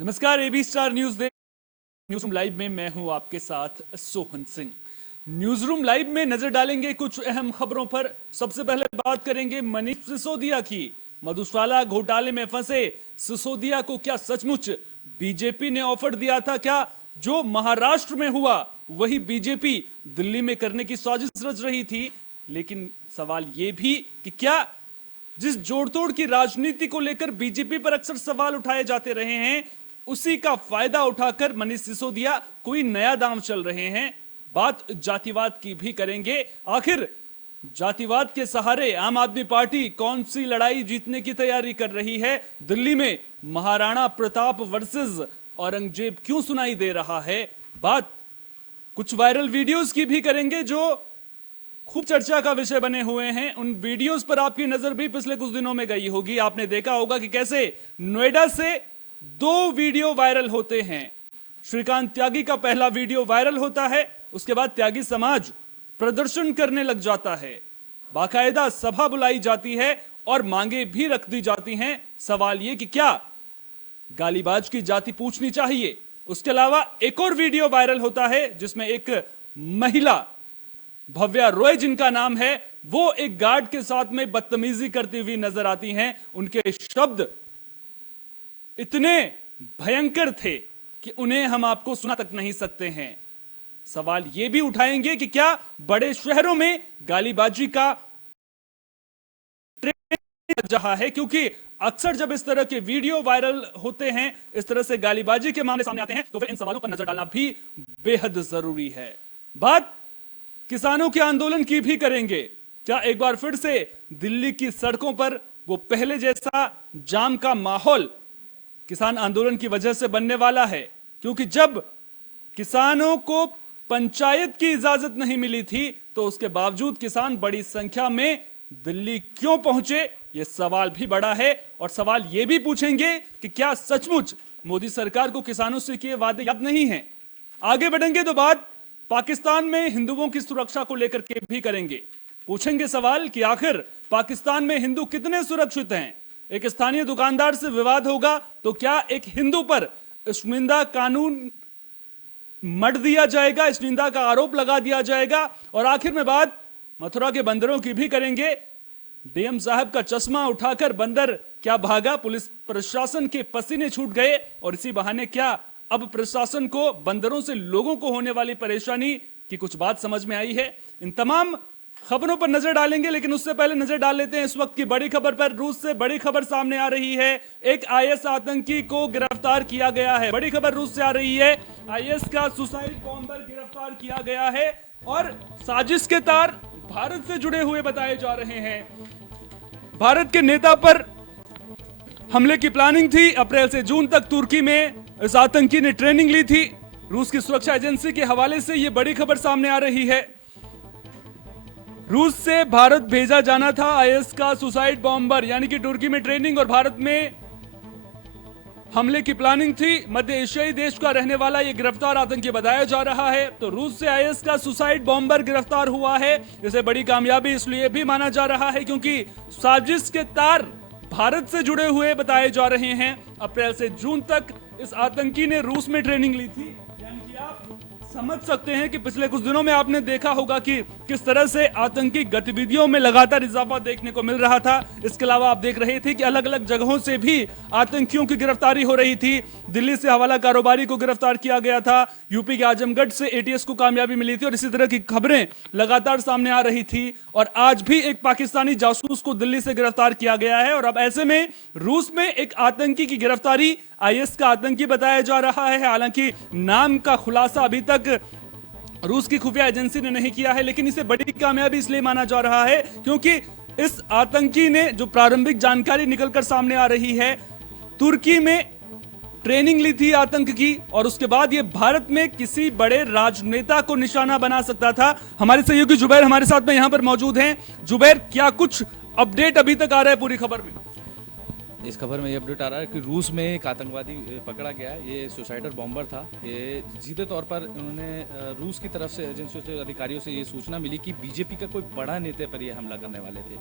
नमस्कार, AB star news room live में मैं हूं आपके साथ Sohan Singh. News room live में नजर डालेंगे कुछ अहम खबरों पर। सबसे पहले बात करेंगे मनीष सिसोदिया की। मधुशाला घोटाले में फंसे सिसोदिया को क्या सचमुच बीजेपी ने ऑफर दिया था? क्या जो महाराष्ट्र में हुआ वही बीजेपी दिल्ली में करने की साजिश रच रही थी? लेकिन सवाल यह भी कि क्या जिस जोड़तोड़ की राजनीति को लेकर बीजेपी पर अक्सर सवाल उठाए जाते रहे हैं, उसी का फायदा उठाकर मनीष सिसोदिया कोई नया दांव चल रहे हैं? बात जातिवाद की भी करेंगे। आखिर जातिवाद के सहारे आम आदमी पार्टी कौन सी लड़ाई जीतने की तैयारी कर रही है? दिल्ली में महाराणा प्रताप वर्सेस औरंगजेब क्यों सुनाई दे रहा है? बात कुछ वायरल वीडियोस की भी करेंगे जो खूब चर्चा का विषय बने हुए हैं। उन वीडियोस पर आपकी नजर भी पिछले कुछ दिनों में गई होगी। आपने देखा होगा कि कैसे नोएडा से 2 वीडियो वायरल होते हैं। श्रीकांत त्यागी का पहला वीडियो वायरल होता है, उसके बाद त्यागी समाज प्रदर्शन करने लग जाता है, बाकायदा सभा बुलाई जाती है और मांगे भी रख दी जाती हैं। सवाल यह कि क्या गालीबाज की जाति पूछनी चाहिए? उसके अलावा एक और वीडियो वायरल होता है जिसमें एक महिला भव्या रॉय जिनका नाम है, वो एक गार्ड के साथ में बदतमीजी करती हुई नजर आती हैं। उनके शब्द इतने भयंकर थे कि उन्हें हम आपको सुना तक नहीं सकते हैं। सवाल यह भी उठाएंगे कि क्या बड़े शहरों में गालीबाजी का ट्रेंड रहा है? क्योंकि अक्सर जब इस तरह के वीडियो वायरल होते हैं, इस तरह से गालीबाजी के मामले सामने आते हैं, तो फिर इन सवालों पर नजर डालना भी बेहद जरूरी है। बात किसानों के आंदोलन की भी करेंगे। क्या एक बार फिर से दिल्ली की सड़कों पर वो पहले जैसा जाम का माहौल किसान आंदोलन की वजह से बनने वाला है? क्योंकि जब किसानों को पंचायत की इजाजत नहीं मिली थी, तो उसके बावजूद किसान बड़ी संख्या में दिल्ली क्यों पहुंचे? यह सवाल भी बड़ा है। और सवाल यह भी पूछेंगे कि क्या सचमुच मोदी सरकार को किसानों से किए वादे याद नहीं है? आगे बढ़ेंगे तो बात पाकिस्तान में हिंदुओं की सुरक्षा को लेकर के भी करेंगे। पूछेंगे सवाल कि आखिर पाकिस्तान में हिंदू कितने सुरक्षित हैं? एक स्थानीय दुकानदार से विवाद होगा तो क्या एक हिंदू पर इश्निंदा कानून मढ़ दिया जाएगा, इश्निंदा का आरोप लगा दिया जाएगा? और आखिर में बात मथुरा के बंदरों की भी करेंगे। डीएम साहब का चश्मा उठाकर बंदर क्या भागा? पुलिस प्रशासन के पसीने छूट गए और इसी बहाने क्या अब प्रशासन को बंदरों से लोगों को होने वाली परेशानी की कुछ बात समझ में आई है? इन तमाम खबरों पर नजर डालेंगे, लेकिन उससे पहले नजर डाल लेते हैं इस वक्त की बड़ी खबर पर। रूस से बड़ी खबर सामने आ रही है। एक आईएस आतंकी को गिरफ्तार किया गया है। बड़ी खबर रूस से आ रही है। आईएस का सुसाइड बॉम्बर गिरफ्तार किया गया है और साजिश के तार भारत से जुड़े हुए बताए जा रहे हैं। भारत के नेता पर हमले की प्लानिंग थी। अप्रैल से जून तक तुर्की में इस आतंकी ने ट्रेनिंग ली थी। रूस की सुरक्षा एजेंसी के हवाले से यह बड़ी खबर सामने आ रही है। रूस से भारत भेजा जाना था आईएस का सुसाइड बॉम्बर, यानी कि तुर्की में ट्रेनिंग और भारत में हमले की प्लानिंग थी। मध्य एशियाई देश का रहने वाला यह गिरफ्तार आतंकी बताया जा रहा है। तो रूस से आईएस का सुसाइड बॉम्बर गिरफ्तार हुआ है। इसे बड़ी कामयाबी इसलिए भी माना जा रहा है क्योंकि साजिश के तार भारत से जुड़े हुए बताए जा रहे हैं। अप्रैल से जून तक इस आतंकी ने रूस में ट्रेनिंग ली थी। यानी कि आप समझ सकते हैं कि पिछले कुछ दिनों में आपने देखा होगा कि किस तरह से आतंकी गतिविधियों में लगातार इजाफा देखने को मिल रहा था। इसके अलावा आप देख रहे थे कि अलग अलग जगहों से भी आतंकियों की गिरफ्तारी हो रही थी। दिल्ली से हवाला कारोबारी को गिरफ्तार किया गया था। यूपी के आजमगढ़ से एटीएस को कामयाबी मिली थी और इसी तरह की खबरें लगातार सामने आ रही थी। और आज भी एक पाकिस्तानी जासूस को दिल्ली से गिरफ्तार किया गया है। और अब ऐसे में रूस में एक आतंकी की गिरफ्तारी, आईएस का आतंकी बताया जा रहा है। हालांकि नाम का खुलासा अभी तक रूस की खुफिया एजेंसी ने नहीं किया है, लेकिन इसे बड़ी कामयाबी इसलिए माना जा रहा है क्योंकि इस आतंकी ने, जो प्रारंभिक जानकारी निकलकर सामने आ रही है, तुर्की में ट्रेनिंग ली थी आतंक की और उसके बाद यह भारत में किसी बड़े राजनेता को निशाना बना सकता था। हमारे सहयोगी जुबैर हमारे साथ में यहां पर मौजूद हैं। जुबैर, क्या कुछ अपडेट अभी तक आ रहा है पूरी खबर में? इस खबर में ये अपडेट आ रहा है कि रूस में एक आतंकवादी पकड़ा गया है। ये सुसाइडर बॉम्बर था। ये सीधे तौर पर उन्होंने रूस की तरफ से एजेंसियों से, अधिकारियों से ये सूचना मिली कि बीजेपी का कोई बड़ा नेता पर ये हमला करने वाले थे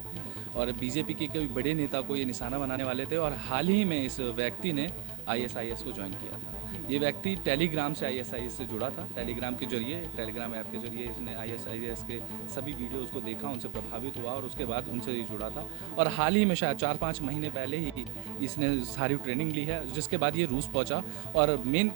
और बीजेपी के कोई बड़े नेता को ये निशाना बनाने वाले थे। और हाल ही में इस व्यक्ति ने आईएसआईएस को ज्वाइन किया था। ये व्यक्ति टेलीग्राम से आईएसआईएस से जुड़ा था। टेलीग्राम के जरिए, टेलीग्राम ऐप के जरिए इसने आईएसआईएस के सभी वीडियोस को देखा, उनसे प्रभावित हुआ और उसके बाद उनसे ही जुड़ा था। और हाल ही में शायद 4-5 महीने पहले ही इसने सारी ट्रेनिंग ली है, जिसके बाद ये रूस पहुंचा। और मेन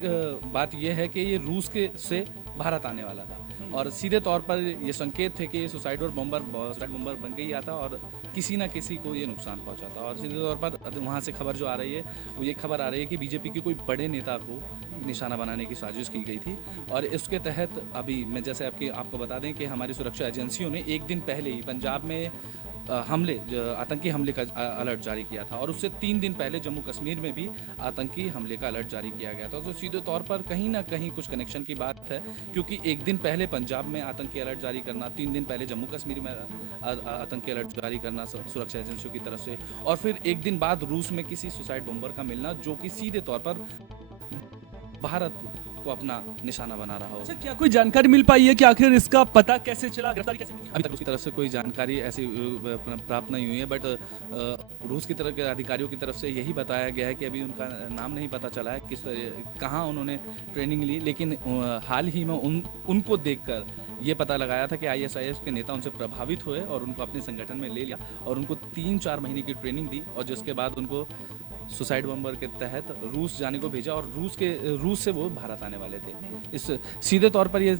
बात यह है कि ये रूस के से भारत आने वाला था और सीधे तौर पर ये संकेत थे कि ये सुसाइड बॉम्बर बन गई आता और किसी ना किसी को ये नुकसान पहुंचाता। और सीधे तौर पर वहाँ से खबर जो आ रही है वो ये खबर आ रही है कि बीजेपी के कोई बड़े नेता को निशाना बनाने की साजिश की गई थी। और इसके तहत अभी मैं जैसे आपको बता दें कि हमारी सुरक्षा एजेंसियों ने एक दिन पहले ही पंजाब में आतंकी हमले का अलर्ट जारी किया था और उससे 3 दिन पहले जम्मू कश्मीर में भी आतंकी हमले का अलर्ट जारी किया गया था। तो सीधे तौर पर कहीं ना कहीं कुछ कनेक्शन की बात है, क्योंकि एक दिन पहले पंजाब में आतंकी अलर्ट जारी करना, 3 दिन पहले जम्मू कश्मीर में आतंकी अलर्ट जारी करना सुरक्षा एजेंसियों की तरफ से, और फिर एक दिन बाद रूस में किसी सुसाइड बॉम्बर का मिलना जो कि सीधे तौर पर भारत को अपना निशाना बना रहा हो। अच्छा, क्या कोई जानकारी मिल पाई है कि आखिर इसका पता कैसे चला, गिरफ्तारी कैसे हुई? अभी तक उसकी तरफ से कोई जानकारी ऐसी प्राप्त नहीं हुई है, बट रूस की तरफ के अधिकारियों की तरफ से यही बताया गया है कि अभी उनका नाम नहीं पता चला है कहाँ उन्होंने ट्रेनिंग ली, लेकिन हाल ही में उनको देखकर ये पता लगाया था कि आईएसआईएस के नेता उनसे प्रभावित हुए और उनको अपने संगठन में ले लिया और उनको 3-4 महीने की ट्रेनिंग दी और जिसके बाद उनको सुसाइड बॉम्बर के तहत रूस जाने को भेजा और रूस से वो भारत आने वाले थे। इस सीधे तौर पर ये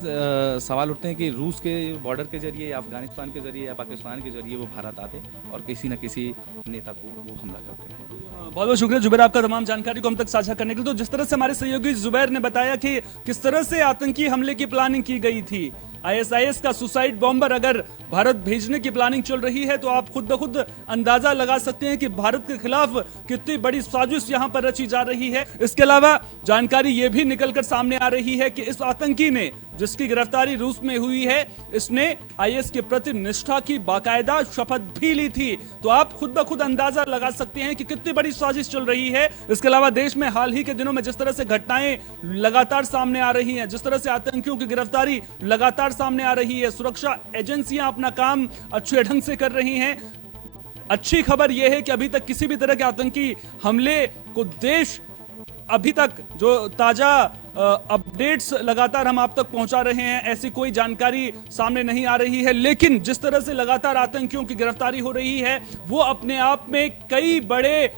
सवाल उठते हैं कि रूस के बॉर्डर के जरिए या अफगानिस्तान के जरिए या पाकिस्तान के जरिए वो भारत आते और किसी न किसी नेता को वो हमला करते हैं। बहुत बहुत शुक्रिया जुबैर आपका तमाम जानकारी को हम तक साझा करने के लिए। तो जिस तरह से हमारे सहयोगी जुबैर ने बताया कि किस तरह से आतंकी हमले की प्लानिंग की गई थी, आईएसआईएस का सुसाइड बॉम्बर अगर भारत भेजने की प्लानिंग चल रही है तो आप खुद ब खुद अंदाजा लगा सकते हैं कि भारत के खिलाफ कितनी बड़ी साजिश यहां पर रची जा रही है। इसके अलावा जानकारी यह भी निकलकर सामने आ रही है कि इस आतंकी ने, जिसकी गिरफ्तारी रूस में हुई है, इसने आईएस के प्रति निष्ठा की बाकायदा शपथ भी ली थी। तो आप खुद ब खुद अंदाजा लगा सकते हैं कि कितनी बड़ी साजिश चल रही है। इसके अलावा देश में हाल ही के दिनों में जिस तरह से घटनाएं लगातार सामने आ रही हैं, जिस तरह से आतंकियों की गिरफ्तारी लगातार सामने आ रही है, सुरक्षा एजेंसियां अपना काम अच्छे ढंग से कर रही हैं। अच्छी खबर यह है कि अभी तक किसी भी तरह के आतंकी हमले को देश अभी तक जो ताजा अपडेट्स लगातार हम आप तक पहुंचा रहे हैं, ऐसी कोई जानकारी सामने नहीं आ रही है। लेकिन जिस तरह से लगातार आतंकियों की गिरफ्तारी हो रही है वो अपने आप में कई बड़े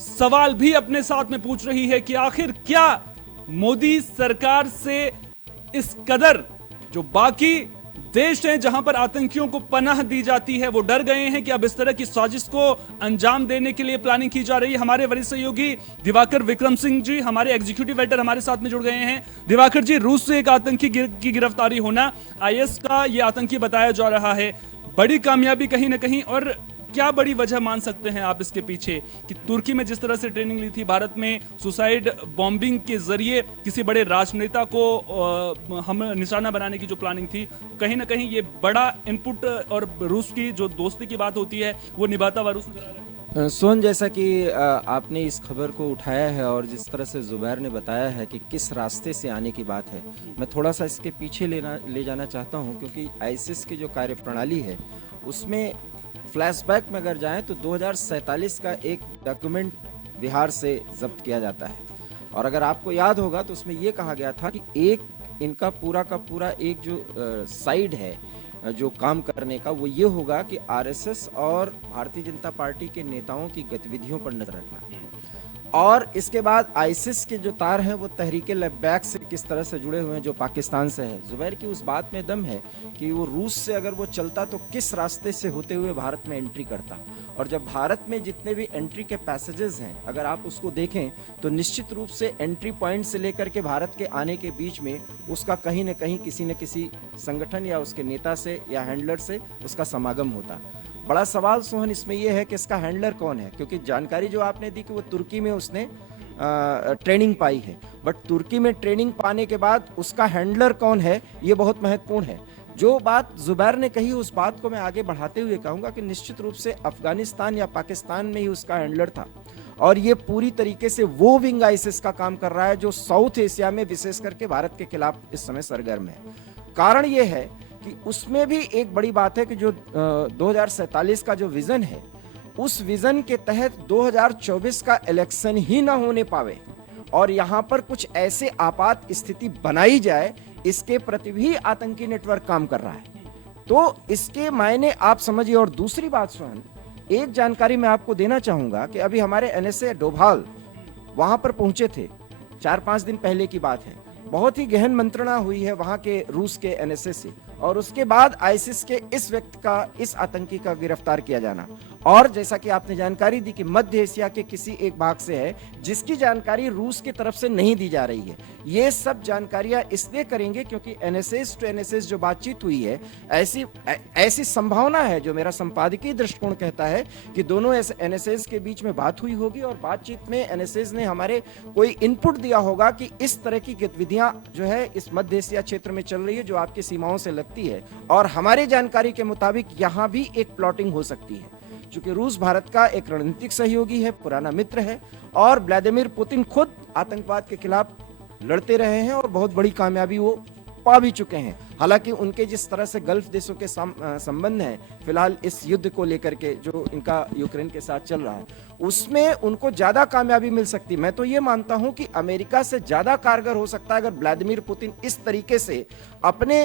सवाल भी अपने साथ में पूछ रही है कि आखिर क्या मोदी सरकार से इस कदर जो बाकी देश हैं जहां पर आतंकियों को पनाह दी जाती है वो डर गए हैं कि अब इस तरह की साजिश को अंजाम देने के लिए प्लानिंग की जा रही है। हमारे वरिष्ठ सहयोगी दिवाकर विक्रम सिंह जी, हमारे एग्जीक्यूटिव एडिटर हमारे साथ में जुड़ गए हैं। दिवाकर जी, रूस से एक आतंकी की गिरफ्तारी होना, आईएस का ये आतंकी बताया जा रहा है, बड़ी कामयाबी कहीं ना कहीं, और क्या बड़ी वजह मान सकते हैं आप इसके पीछे कि तुर्की में जिस तरह से ट्रेनिंग ली थी, भारत में सुसाइड बॉम्बिंग के जरिए किसी बड़े राजनेता को हम निशाना बनाने की जो प्लानिंग थी, कहीं ना कहीं ये बड़ा इनपुट और रूस की जो दोस्ती की बात होती है वो निभाता हुआ रूस नजर आ रहा है। सोहन, जैसा कि आपने इस खबर को उठाया है और जिस तरह से जुबैर ने बताया है कि किस रास्ते से आने की बात है, मैं थोड़ा सा इसके पीछे ले जाना चाहता हूं, क्योंकि आईसिस की जो कार्यप्रणाली है उसमें फ्लैशबैक में अगर जाएं तो 2047 का एक डॉक्यूमेंट बिहार से जब्त किया जाता है और अगर आपको याद होगा तो उसमें यह कहा गया था कि एक इनका पूरा का पूरा एक जो साइड है जो काम करने का, वो ये होगा कि आरएसएस और भारतीय जनता पार्टी के नेताओं की गतिविधियों पर नजर रखना, और इसके बाद आईसिस के जो तार हैं वो तहरीके लेबैक से किस तरह से जुड़े हुए हैं जो पाकिस्तान से है। जुबैर की उस बात में दम है कि वो रूस से अगर वो चलता तो किस रास्ते से होते हुए भारत में एंट्री करता, और जब भारत में जितने भी एंट्री के पैसेजेस हैं अगर आप उसको देखें तो निश्चित रूप से एंट्री पॉइंट से लेकर के भारत के आने के बीच में उसका कहीं न कहीं किसी न किसी संगठन या उसके नेता से या हैंडलर से उसका समागम होता। बड़ा सवाल सोहन इसमें यह है कि इसका हैंडलर कौन है, क्योंकि जानकारी जो आपने दी कि वो तुर्की में उसने ट्रेनिंग पाई है, बट तुर्की में ट्रेनिंग पाने के बाद उसका हैंडलर कौन है ये बहुत महत्वपूर्ण है। जो बात जुबैर ने कही उस बात को मैं आगे बढ़ाते हुए कहूंगा कि निश्चित रूप से अफगानिस्तान या पाकिस्तान में ही उसका हैंडलर था और ये पूरी तरीके से वो विंग आईसिस का काम कर रहा है जो साउथ एशिया में विशेष करके भारत के खिलाफ इस समय सरगर्म है। कारण ये है कि उसमें भी एक बड़ी बात है कि जो 2047 का जो विजन है उस विजन के तहत 2024 का इलेक्शन ही ना होने पावे और यहाँ पर कुछ ऐसे आपात स्थिति बनाई जाए, इसके प्रति भी आतंकी नेटवर्क काम कर रहा है। तो इसके मायने आप समझिए। और दूसरी बात सुन, एक जानकारी मैं आपको देना चाहूंगा कि अभी हमारे एनएसए डोभाल वहां पर पहुंचे थे, 4-5 दिन पहले की बात है। बहुत ही गहन मंत्रणा हुई है वहां के रूस के एनएसए से और उसके बाद आईसिस के इस व्यक्ति का, इस आतंकी का गिरफ्तार किया जाना। और जैसा कि आपने जानकारी दी कि मध्य एशिया के किसी एक भाग से है जिसकी जानकारी रूस की तरफ से नहीं दी जा रही है। ये सब जानकारियां इसलिए करेंगे क्योंकि एनएसएस टू एनएसएस जो बातचीत हुई है, ऐसी संभावना है, जो मेरा संपादकीय दृष्टिकोण कहता है कि दोनों एनएसएस के बीच में बात हुई होगी और बातचीत में एनएसएस ने हमारे कोई इनपुट दिया होगा कि इस तरह की गतिविधियां जो है इस मध्य एशिया क्षेत्र में चल रही है जो आपकी सीमाओं से लगती है और हमारी जानकारी के मुताबिक यहां भी एक प्लॉटिंग हो सकती है। चूंकि रूस भारत का एक रणनीतिक सहयोगी है, पुराना मित्र है और व्लादिमीर पुतिन खुद आतंकवाद के खिलाफ लड़ते रहे हैं और बहुत बड़ी कामयाबी वो पा भी चुके हैं। हालांकि उनके जिस तरह से गल्फ देशों के संबंध हैं फिलहाल इस युद्ध को लेकर के जो इनका यूक्रेन के साथ चल रहा है, उसमें उनको ज्यादा कामयाबी मिल सकती है। मैं तो ये मानता हूं कि अमेरिका से ज्यादा कारगर हो सकता है अगर व्लादिमीर पुतिन इस तरीके से अपने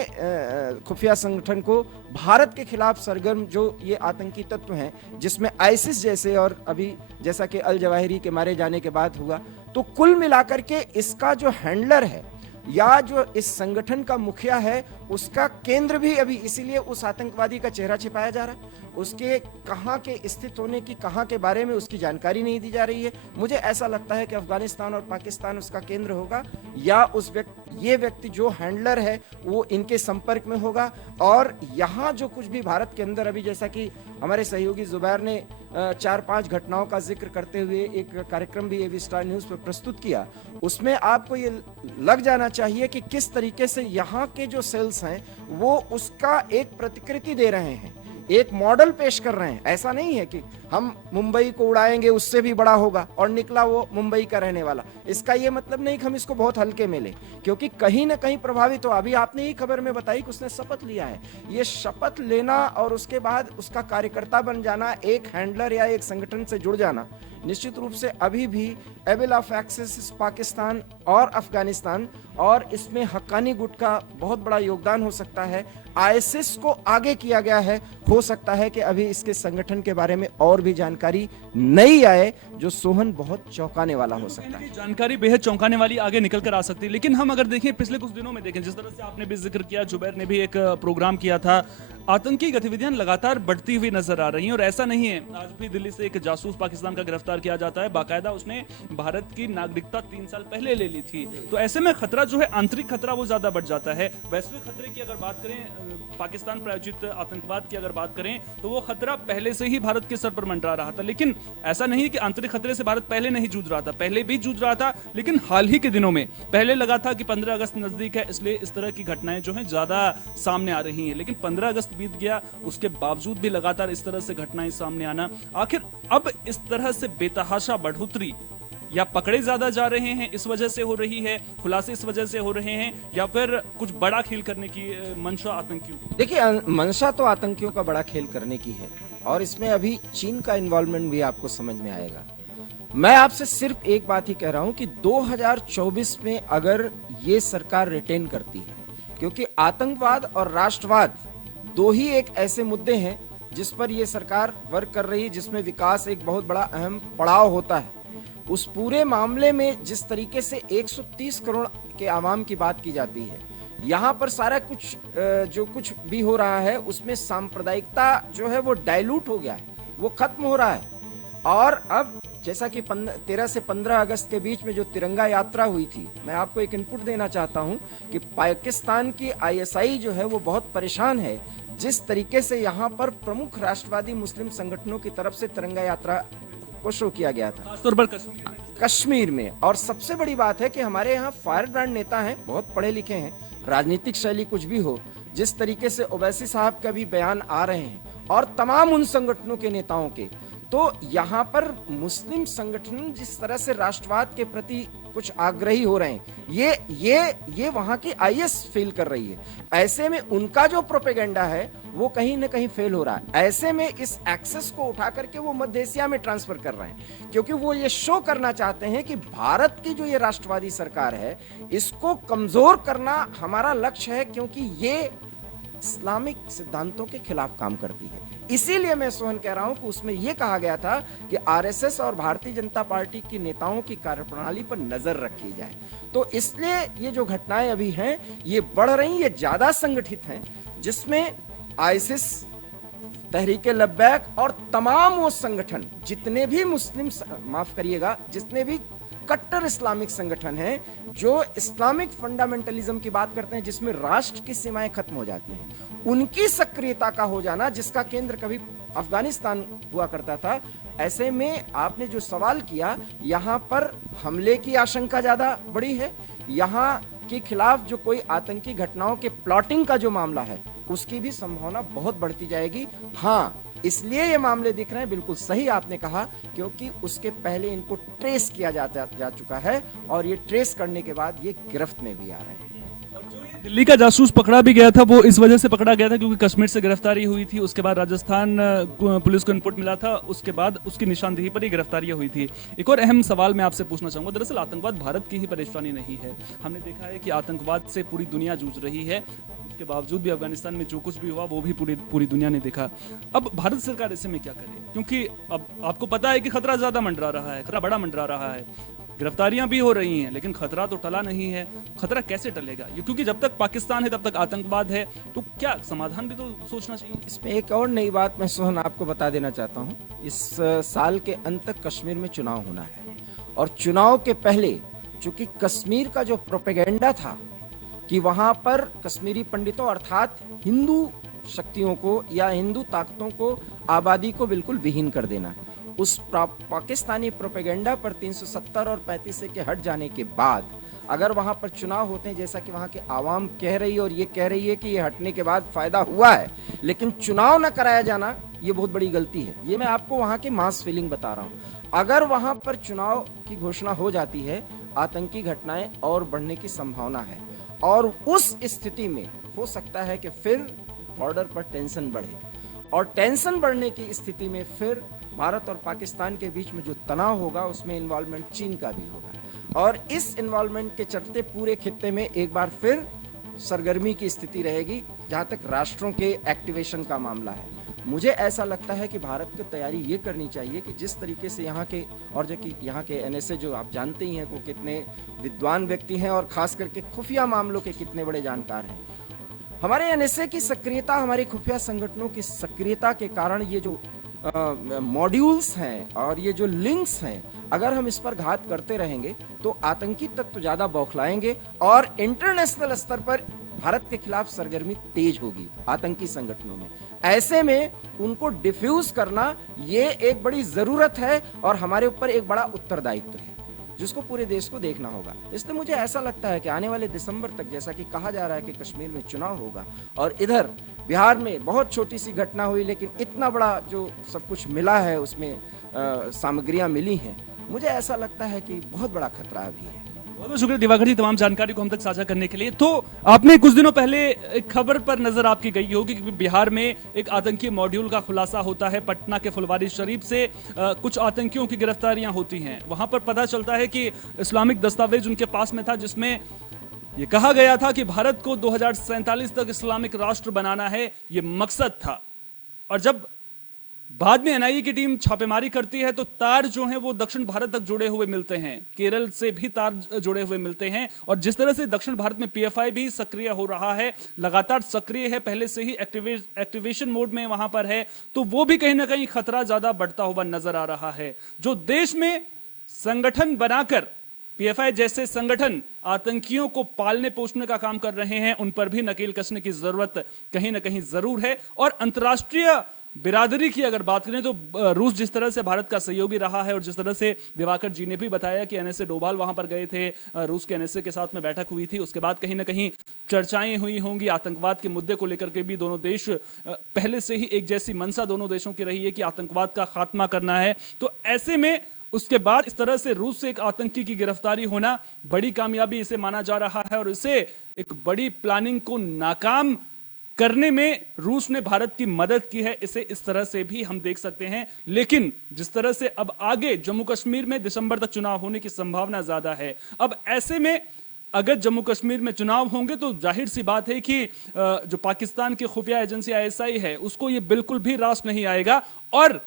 खुफिया संगठन को भारत के खिलाफ सरगर्म जो ये आतंकी तत्व हैं जिसमें आईसिस जैसे और अभी जैसा कि अल जवाहिरी के मारे जाने के बाद हुआ, तो कुल मिलाकर के इसका जो हैंडलर है या जो इस संगठन का मुखिया है उसका केंद्र भी अभी इसीलिए उस आतंकवादी का चेहरा छिपाया जा रहा है। उसके कहां के स्थित होने की, कहां के बारे में उसकी जानकारी नहीं दी जा रही है। मुझे ऐसा लगता है कि अफगानिस्तान और पाकिस्तान उसका केंद्र होगा या ये व्यक्ति जो हैंडलर है वो इनके संपर्क में होगा और यहाँ जो कुछ भी भारत के अंदर अभी जैसा कि हमारे सहयोगी जुबैर ने 4-5 घटनाओं का जिक्र करते हुए एक कार्यक्रम भी एबी स्टार न्यूज पर प्रस्तुत किया, उसमें आपको ये लग जाना चाहिए कि किस तरीके से यहाँ के जो सेल्स हैं वो उसका एक प्रतिकृति दे रहे हैं, एक मॉडल पेश कर रहे हैं। ऐसा नहीं है कि हम मुंबई को उड़ाएंगे उससे भी बड़ा होगा और निकला वो मुंबई का रहने वाला। इसका ये मतलब नहीं कि हम इसको बहुत हल्के में लें, क्योंकि कहीं ना कहीं प्रभावित हो। अभी आपने ही खबर में बताई कि उसने शपथ लिया है। ये शपथ लेना और उसके बाद उसका कार्यकर्ता बन जाना, एक हैंडलर या एक संगठन से जुड़ जाना, निश्चित रूप से अभी भी एबल ऑफ एक्सेस पाकिस्तान और अफगानिस्तान और इसमें हक्कानी गुट का बहुत बड़ा योगदान हो सकता है। आईएसएस को आगे किया गया है, हो सकता है कि अभी इसके संगठन के बारे में और भी जानकारी नहीं आए जो सोहन बहुत चौंकाने वाला हो सकता है। जानकारी बेहद चौंकाने वाली आगे निकल कर आ सकती है। लेकिन हम अगर देखें पिछले कुछ दिनों में देखें, जिस तरह से आपने भी जिक्र किया, जुबैर ने भी एक प्रोग्राम किया था, आतंकी गतिविधियां लगातार बढ़ती हुई नजर आ रही हैं। और ऐसा नहीं है, आज भी दिल्ली से एक जासूस पाकिस्तान का गिरफ्तार किया जाता है, बाकायदा उसने भारत की नागरिकता 3 साल पहले ले ली थी। तो ऐसे में खतरा जो है, आंतरिक खतरा वो ज्यादा बढ़ जाता है। वैश्विक खतरे की अगर बात करें, पाकिस्तान प्रायोजित आतंकवाद की अगर बात करें, तो वो खतरा पहले से ही भारत के सर पर मंडरा रहा था। लेकिन ऐसा नहीं है कि आंतरिक खतरे से भारत पहले नहीं जूझ रहा था, पहले भी जूझ रहा था। लेकिन हाल ही के दिनों में पहले लगा था कि 15 अगस्त नजदीक है, इसलिए इस तरह की घटनाएं जो हैं ज्यादा सामने आ रही हैं। लेकिन 15 अगस्त बीत गया, उसके बावजूद भी लगातार इस तरह से घटनाएं सामने आना, आखिर अब इस तरह से बेतहाशा बढ़ोतरी या पकड़े ज्यादा जा रहे हैं इस वजह से हो रही है, खुलासे इस वजह से हो रहे हैं, या फिर कुछ बड़ा खेल करने की मंशा आतंकियों? देखिए, मंशा तो आतंकियों का बड़ा खेल करने की है और इसमें अभी चीन का इन्वॉल्वमेंट भी आपको समझ में आएगा। मैं आपसे सिर्फ एक बात ही कह रहा हूं कि 2024 में अगर ये सरकार रिटेन करती है, क्योंकि आतंकवाद और राष्ट्रवाद दो ही एक ऐसे मुद्दे हैं जिस पर यह सरकार वर्क कर रही है, जिसमें विकास एक बहुत बड़ा अहम पड़ाव होता है। उस पूरे मामले में जिस तरीके से 130 करोड़ के आवाम की बात की जाती है, यहाँ पर सारा कुछ जो कुछ भी हो रहा है उसमें सांप्रदायिकता जो है वो डाइल्यूट हो गया है, वो खत्म हो रहा है। और अब जैसा कि 13 से 15 अगस्त के बीच में जो तिरंगा यात्रा हुई थी, मैं आपको एक इनपुट देना चाहता हूं कि पाकिस्तान की आईएसआई जो है वो बहुत परेशान है जिस तरीके से यहाँ पर प्रमुख राष्ट्रवादी मुस्लिम संगठनों की तरफ से तिरंगा यात्रा को शो किया गया था, खासतौर पर कश्मीर में। और सबसे बड़ी बात है कि हमारे यहाँ फायर ब्रांड नेता हैं, बहुत पढ़े लिखे हैं, राजनीतिक शैली कुछ भी हो, जिस तरीके से ओवैसी साहब के भी बयान आ रहे हैं और तमाम उन संगठनों के नेताओं के, तो यहाँ पर मुस्लिम संगठन जिस तरह से राष्ट्रवाद के प्रति कुछ आग्रही हो रहे हैं, ये वहां की आईएस फेल कर रही है। ऐसे में उनका जो प्रोपेगेंडा है वो कहीं ना कहीं फेल हो रहा है। ऐसे में इस एक्सेस को उठा करके वो मध्य एशिया में ट्रांसफर कर रहे हैं, क्योंकि वो ये शो करना चाहते हैं कि भारत की जो ये राष्ट्रवादी सरकार है इसको कमजोर करना हमारा लक्ष्य है, क्योंकि ये इस्लामिक सिद्धांतों के खिलाफ काम करती है। इसीलिए मैं सोहन कह रहा हूं कि उसमें यह कहा गया था कि आरएसएस और भारतीय जनता पार्टी के नेताओं की कार्यप्रणाली पर नजर रखी जाए। तो इसलिए ये जो घटनाएं अभी हैं ये बढ़ रही, ये ज्यादा संगठित हैं, जिसमें आईसिस, तहरीके लब्बैक और तमाम वो संगठन जितने भी मुस्लिम, माफ करिएगा, जितने भी कट्टर इस्लामिक संगठन हैं जो इस्लामिक फंडामेंटलिज्म की बात करते हैं, जिसमें राष्ट्र की सीमाएं खत्म हो जाती हैं, उनकी सक्रियता का हो जाना, जिसका केंद्र कभी अफगानिस्तान हुआ करता था। ऐसे में आपने जो सवाल किया, यहां पर हमले की आशंका ज्यादा बड़ी है। यहां के खिलाफ जो कोई आतंकी घटनाओं के प्लॉटिंग का जो मामला है उसकी भी संभावना बहुत बढ़ती जाएगी। हाँ, इसलिए ये मामले दिख रहे हैं, बिल्कुल सही आपने कहा, क्योंकि उसके पहले इनको ट्रेस किया जा चुका है और ये ट्रेस करने के बाद ये गिरफ्त में भी आ रहे हैं। दिल्ली का जासूस पकड़ा भी गया था, वो इस वजह से पकड़ा गया था क्योंकि कश्मीर से गिरफ्तारी हुई थी, उसके बाद राजस्थान पुलिस को इनपुट मिला था, उसके बाद उसकी निशानदेही पर ही गिरफ्तारियां हुई थी। एक और अहम सवाल मैं आपसे पूछना चाहूंगा, दरअसल आतंकवाद भारत की ही परेशानी नहीं है। हमने देखा है कि आतंकवाद से पूरी दुनिया जूझ रही है, उसके बावजूद भी अफगानिस्तान में जो कुछ भी हुआ वो भी पूरी दुनिया ने देखा। अब भारत सरकार ऐसे में क्या करे, क्योंकि अब आपको पता है कि खतरा ज्यादा मंडरा रहा है, खतरा बड़ा मंडरा रहा है, गिरफ्तारियां भी हो रही हैं, लेकिन खतरा तो टला नहीं है। खतरा कैसे टलेगा ये, क्योंकि जब तक पाकिस्तान है तब तक आतंकवाद है, तो क्या समाधान भी तो सोचना चाहिए। इसमें एक और नई बात मैं सोहन आपको बता देना चाहता हूं। इस साल के अंत तक कश्मीर में चुनाव होना है और चुनाव के पहले चूंकि कश्मीर का जो प्रोपेगेंडा था कि वहां पर कश्मीरी पंडितों अर्थात हिंदू शक्तियों को या हिंदू ताकतों को, आबादी को बिल्कुल विहीन कर देना, उस पाकिस्तानी प्रोपेगेंडा पर 370 और 35 के हट जाने के बाद अगर वहां पर चुनाव होते हैं, जैसा कि वहां के आवाम कह रही है और ये कह रही है कि ये हटने के बाद फायदा हुआ है, लेकिन चुनाव न कराया जाना ये बहुत बड़ी गलती है। ये मैं आपको वहां की मास फीलिंग बता रहा हूं। अगर वहां पर चुनाव की घोषणा हो जाती है, आतंकी घटनाएं और बढ़ने की संभावना है और उस स्थिति में हो सकता है कि फिर बॉर्डर पर टेंशन बढ़े और टेंशन बढ़ने की स्थिति में फिर भारत और पाकिस्तान के बीच में जो तनाव होगा उसमें इन्वॉल्वमेंट चीन का भी होगा और इस इन्वॉल्वमेंट के चलते पूरे खित्ते में एक बार फिर सरगर्मी की स्थिति रहेगी। जहां तक राष्ट्रों के एक्टिवेशन का मामला है, मुझे ऐसा लगता है कि भारत को तैयारी ये करनी चाहिए कि जिस तरीके से यहाँ के और जो कि यहाँ के एनएसए जो आप जानते ही हैं वो कितने विद्वान व्यक्ति हैं और खास करके खुफिया मामलों के कितने बड़े जानकार हैं। हमारे एनएसए की सक्रियता, हमारे खुफिया संगठनों की सक्रियता के कारण ये जो मॉड्यूल्स हैं और ये जो लिंक्स हैं, अगर हम इस पर घात करते रहेंगे तो आतंकी तत्व ज्यादा बौखलाएंगे और इंटरनेशनल स्तर पर भारत के खिलाफ सरगर्मी तेज होगी आतंकी संगठनों में। ऐसे में उनको डिफ्यूज करना ये एक बड़ी जरूरत है और हमारे ऊपर एक बड़ा उत्तरदायित्व है जिसको पूरे देश को देखना होगा। इसलिए मुझे ऐसा लगता है कि आने वाले दिसंबर तक, जैसा कि कहा जा रहा है कि कश्मीर में चुनाव होगा और इधर बिहार में बहुत छोटी सी घटना हुई लेकिन इतना बड़ा जो सब कुछ मिला है उसमें सामग्रियां मिली हैं, मुझे ऐसा लगता है कि बहुत बड़ा खतरा अभी है। बहुत बहुत शुक्रिया दिवाकर जी तमाम जानकारी को हम तक साझा करने के लिए। तो आपने कुछ दिनों पहले एक खबर पर नजर आपकी गई होगी कि बिहार में एक आतंकी मॉड्यूल का खुलासा होता है। पटना के फुलवारी शरीफ से कुछ आतंकियों की गिरफ्तारियां होती हैं। वहां पर पता चलता है कि इस्लामिक दस्तावेज उनके पास में था जिसमें यह कहा गया था कि भारत को 2047 तक इस्लामिक राष्ट्र बनाना है, यह मकसद था। और जब बाद में एनआईए की टीम छापेमारी करती है तो तार जो हैं वो दक्षिण भारत तक जुड़े हुए मिलते हैं, केरल से भी तार जुड़े हुए मिलते हैं। और जिस तरह से दक्षिण भारत में पीएफआई भी सक्रिय हो रहा है, लगातार सक्रिय है, पहले से ही एक्टिवेशन मोड में वहां पर है, तो वो भी कहीं ना कहीं खतरा ज्यादा बढ़ता हुआ नजर आ रहा है। जो देश में संगठन बनाकर पीएफआई जैसे संगठन आतंकियों को पालने पोषने का काम कर रहे हैं, उन पर भी नकेल कसने की जरूरत कहीं ना कहीं जरूर है। और अंतर्राष्ट्रीय बिरादरी की अगर बात करें तो रूस जिस तरह से भारत का सहयोगी रहा है और जिस तरह से दिवाकर जी ने भी बताया कि एनएसए डोभाल वहां पर गए थे, रूस के एनएसए के साथ में बैठक हुई थी, उसके बाद कहीं ना कहीं चर्चाएं हुई होंगी आतंकवाद के मुद्दे को लेकर के भी। दोनों देश पहले से ही एक जैसी मंशा दोनों देशों की रही है कि आतंकवाद का खात्मा करना है। तो ऐसे में उसके बाद इस तरह से रूस से एक आतंकी की गिरफ्तारी होना बड़ी कामयाबी इसे माना जा रहा है और इसे एक बड़ी प्लानिंग को नाकाम करने में रूस ने भारत की मदद की है, इसे इस तरह से भी हम देख सकते हैं। लेकिन जिस तरह से अब आगे जम्मू कश्मीर में दिसंबर तक चुनाव होने की संभावना ज्यादा है, अब ऐसे में अगर जम्मू कश्मीर में चुनाव होंगे तो जाहिर सी बात है कि जो पाकिस्तान की खुफिया एजेंसी आईएसआई है उसको ये बिल्कुल भी रास नहीं आएगा और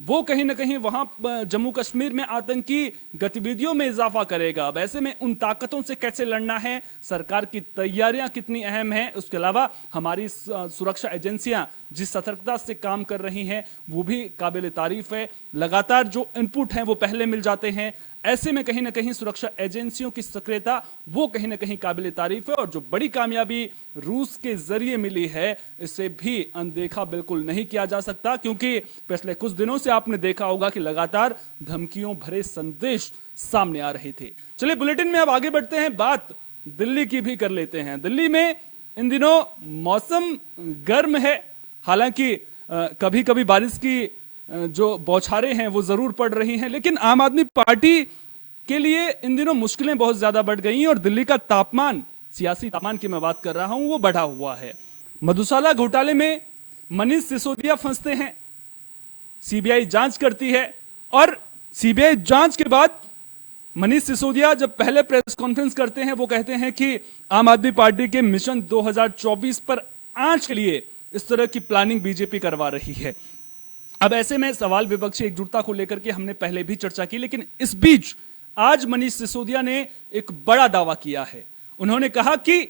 वो कहीं ना कहीं वहां जम्मू कश्मीर में आतंकी गतिविधियों में इजाफा करेगा। अब ऐसे में उन ताकतों से कैसे लड़ना है, सरकार की तैयारियां कितनी अहम हैं, उसके अलावा हमारी सुरक्षा एजेंसियां जिस सतर्कता से काम कर रही हैं वो भी काबिल तारीफ है। लगातार जो इनपुट हैं वो पहले मिल जाते हैं, ऐसे में कहीं ना कहीं सुरक्षा एजेंसियों की सक्रियता वो कहीं ना कहीं काबिल तारीफ है और जो बड़ी कामयाबी रूस के जरिए मिली है इसे भी अनदेखा बिल्कुल नहीं किया जा सकता, क्योंकि पिछले कुछ दिनों से आपने देखा होगा कि लगातार धमकियों भरे संदेश सामने आ रहे थे। चलिए बुलेटिन में अब आगे बढ़ते हैं, बात दिल्ली की भी कर लेते हैं। दिल्ली में इन दिनों मौसम गर्म है, हालांकि कभी कभी बारिश की जो बौछारें हैं वो जरूर पड़ रही हैं, लेकिन आम आदमी पार्टी के लिए इन दिनों मुश्किलें बहुत ज्यादा बढ़ गई हैं और दिल्ली का तापमान, सियासी तापमान की मैं बात कर रहा हूं, वो बढ़ा हुआ है। मधुशाला घोटाले में मनीष सिसोदिया फंसते हैं, सीबीआई जांच करती है और सीबीआई जांच के बाद मनीष सिसोदिया जब पहले प्रेस कॉन्फ्रेंस करते हैं वो कहते हैं कि आम आदमी पार्टी के मिशन 2024 पर आंच के लिए इस तरह की प्लानिंग बीजेपी करवा रही है। अब ऐसे में सवाल विपक्षी एकजुटता को लेकर के हमने पहले भी चर्चा की, लेकिन इस बीच आज मनीष सिसोदिया ने एक बड़ा दावा किया है। उन्होंने कहा कि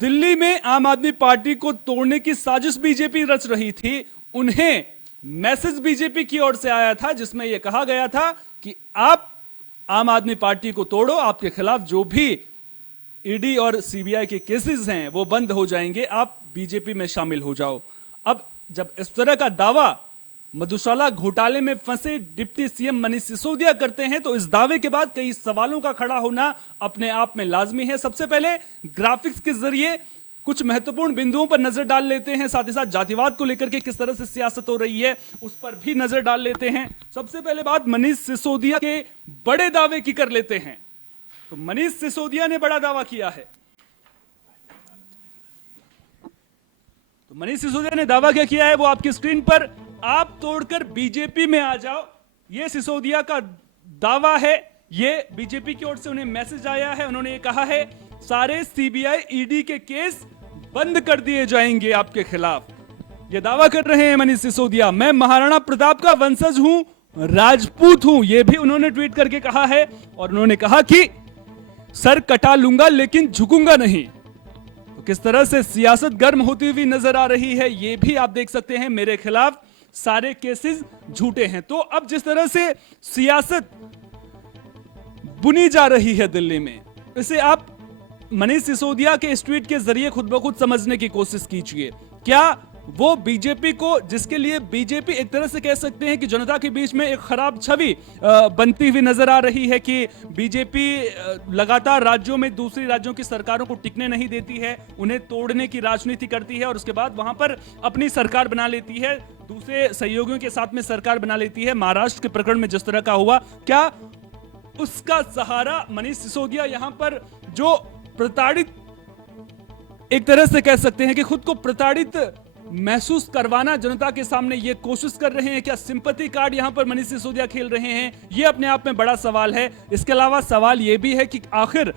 दिल्ली में आम आदमी पार्टी को तोड़ने की साजिश बीजेपी रच रही थी। उन्हें मैसेज बीजेपी की ओर से आया था जिसमें यह कहा गया था कि आप आम आदमी पार्टी को तोड़ो, आपके खिलाफ जो भी ईडी और सीबीआई के केसेस हैं वो बंद हो जाएंगे, आप बीजेपी में शामिल हो जाओ। अब जब इस तरह का दावा मधुशाला घोटाले में फंसे डिप्टी सीएम मनीष सिसोदिया करते हैं तो इस दावे के बाद कई सवालों का खड़ा होना अपने आप में लाजमी है। सबसे पहले ग्राफिक्स के जरिए कुछ महत्वपूर्ण बिंदुओं पर नजर डाल लेते हैं, साथ ही साथ जातिवाद को लेकर के किस तरह से सियासत हो रही है उस पर भी नजर डाल लेते हैं। सबसे पहले बात मनीष सिसोदिया के बड़े दावे की कर लेते हैं। तो मनीष सिसोदिया ने बड़ा दावा किया है। तो मनीष सिसोदिया ने दावा क्या किया है वो आपकी स्क्रीन पर, आप तोड़कर बीजेपी में आ जाओ, ये सिसोदिया का दावा है। ये बीजेपी की ओर से उन्हें मैसेज आया है। उन्होंने ये कहा है सारे सीबीआई ईडी के केस बंद कर दिए जाएंगे आपके खिलाफ। ये दावा कर रहे हैं मनीष सिसोदिया। मैं महाराणा प्रताप का वंशज हूं, राजपूत हूं, यह भी उन्होंने ट्वीट करके कहा है और उन्होंने कहा कि सर कटा लूंगा लेकिन झुकूंगा नहीं। तो किस तरह से सियासत गर्म होती हुई नजर आ रही है ये भी आप देख सकते हैं। मेरे खिलाफ सारे केसेस झूठे हैं। तो अब जिस तरह से सियासत बुनी जा रही है दिल्ली में, इसे आप मनीष सिसोदिया के इस ट्वीट के जरिए खुद ब खुद समझने की कोशिश कीजिए। क्या वो बीजेपी को, जिसके लिए बीजेपी एक तरह से कह सकते हैं कि जनता के बीच में एक खराब छवि बनती हुई नजर आ रही है कि बीजेपी लगातार राज्यों में दूसरी राज्यों की सरकारों को टिकने नहीं देती है, उन्हें तोड़ने की राजनीति करती है और उसके बाद वहां पर अपनी सरकार बना लेती है, दूसरे सहयोगियों के साथ में सरकार बना लेती है। महाराष्ट्र के प्रकरण में जिस तरह का हुआ, क्या उसका सहारा मनीष सिसोदिया यहां पर जो प्रताड़ित, एक तरह से कह सकते हैं कि खुद को प्रताड़ित महसूस करवाना जनता के सामने ये कोशिश कर रहे हैं, क्या सिंपैथी कार्ड यहां पर मनीष सिसोदिया खेल रहे हैं? ये अपने आप में बड़ा सवाल है। इसके अलावा सवाल यह भी है कि आखिर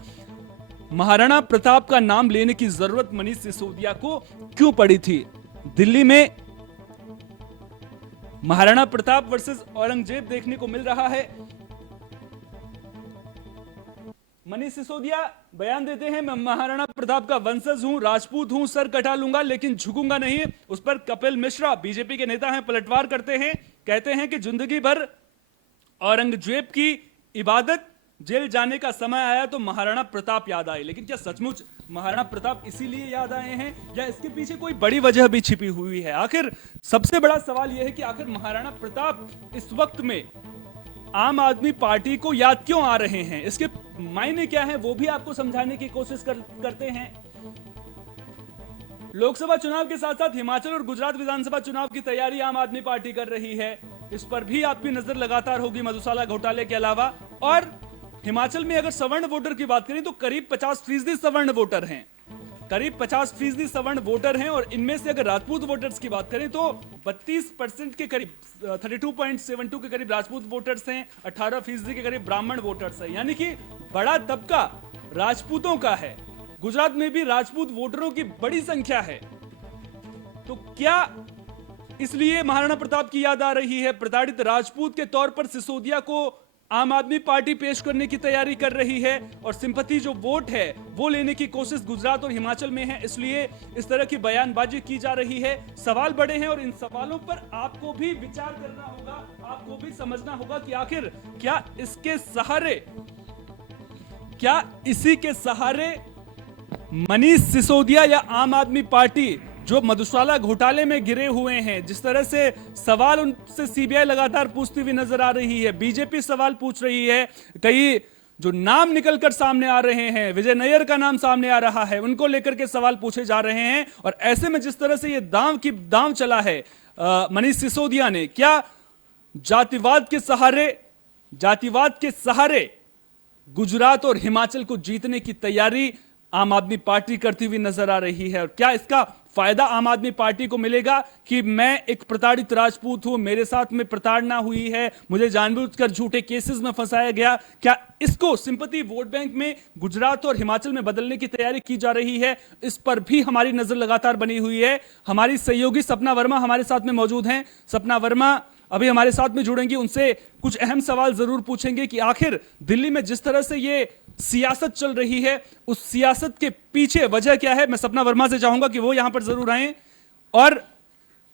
महाराणा प्रताप का नाम लेने की जरूरत मनीष सिसोदिया को क्यों पड़ी थी? दिल्ली में महाराणा प्रताप वर्सेस औरंगजेब देखने को मिल रहा है। मनीष सिसोदिया बयान देते हैं, मैं महाराणा प्रताप का वंशज हूं, राजपूत हूं, सर कटा लूंगा लेकिन झुकूंगा नहीं। उस पर कपिल मिश्रा बीजेपी के नेता हैं, पलटवार करते हैं, कहते हैं कि जिंदगी भर औरंगजेब की इबादत, जेल जाने का समय आया तो महाराणा प्रताप याद आए। लेकिन क्या सचमुच महाराणा प्रताप इसीलिए याद आए हैं या इसके पीछे कोई बड़ी वजह भी छिपी हुई है? आखिर सबसे बड़ा सवाल यह है कि आखिर महाराणा प्रताप इस वक्त में आम आदमी पार्टी को याद क्यों आ रहे हैं? इसके मायने क्या है वो भी आपको समझाने की कोशिश करते हैं। लोकसभा चुनाव के साथ साथ हिमाचल और गुजरात विधानसभा चुनाव की तैयारी आम आदमी पार्टी कर रही है। इस पर भी आपकी नजर लगातार होगी मधुशाला घोटाले के अलावा। और हिमाचल में अगर सवर्ण वोटर की बात करें तो करीब 50% सवर्ण वोटर हैं, करीब 50% सवर्ण वोटर हैं। और इनमें से अगर राजपूत वोटर्स की बात करें तो 32% के करीब 32.72 के करीब राजपूत वोटर्स हैं, 18% के करीब ब्राह्मण वोटर्स हैं, यानी कि बड़ा तबका राजपूतों का है। गुजरात में भी राजपूत वोटरों की बड़ी संख्या है। तो क्या इसलिए महाराणा प्रताप की याद आ रही है? प्रताड़ित राजपूत के तौर पर सिसोदिया को आम आदमी पार्टी पेश करने की तैयारी कर रही है और सिंपैथी जो वोट है वो लेने की कोशिश गुजरात और हिमाचल में है, इसलिए इस तरह की बयानबाजी की जा रही है। सवाल बड़े हैं और इन सवालों पर आपको भी विचार करना होगा, आपको भी समझना होगा कि आखिर क्या इसी के सहारे मनीष सिसोदिया या आम आदमी पार्टी जो मधुशाला घोटाले में गिरे हुए हैं, जिस तरह से सवाल उनसे सीबीआई लगातार पूछती हुई नजर आ रही है, बीजेपी सवाल पूछ रही है, कई जो नाम निकलकर सामने आ रहे हैं, विजय नायर का नाम सामने आ रहा है, उनको लेकर के सवाल पूछे जा रहे हैं। और ऐसे में जिस तरह से ये दांव चला है मनीष सिसोदिया ने, क्या जातिवाद के सहारे गुजरात और हिमाचल को जीतने की तैयारी आम आदमी पार्टी करती हुई नजर आ रही है? और क्या इसका फायदा आम आदमी पार्टी को मिलेगा कि मैं एक प्रताड़ित राजपूत हूं, मेरे साथ में प्रताड़ना हुई है, मुझे जानबूझकर झूठे केसेस में फंसाया गया? क्या इसको सिंपैथी वोट बैंक में गुजरात और हिमाचल में बदलने की तैयारी की जा रही है? इस पर भी हमारी नजर लगातार बनी हुई है। हमारी सहयोगी सपना वर्मा हमारे साथ में मौजूद हैं। सपना वर्मा अभी हमारे साथ में जुड़ेंगी, उनसे कुछ अहम सवाल जरूर पूछेंगे कि आखिर दिल्ली में जिस तरह से ये सियासत चल रही है, उस सियासत के पीछे वजह क्या है? मैं सपना वर्मा से चाहूंगा कि वो यहां पर जरूर आए। और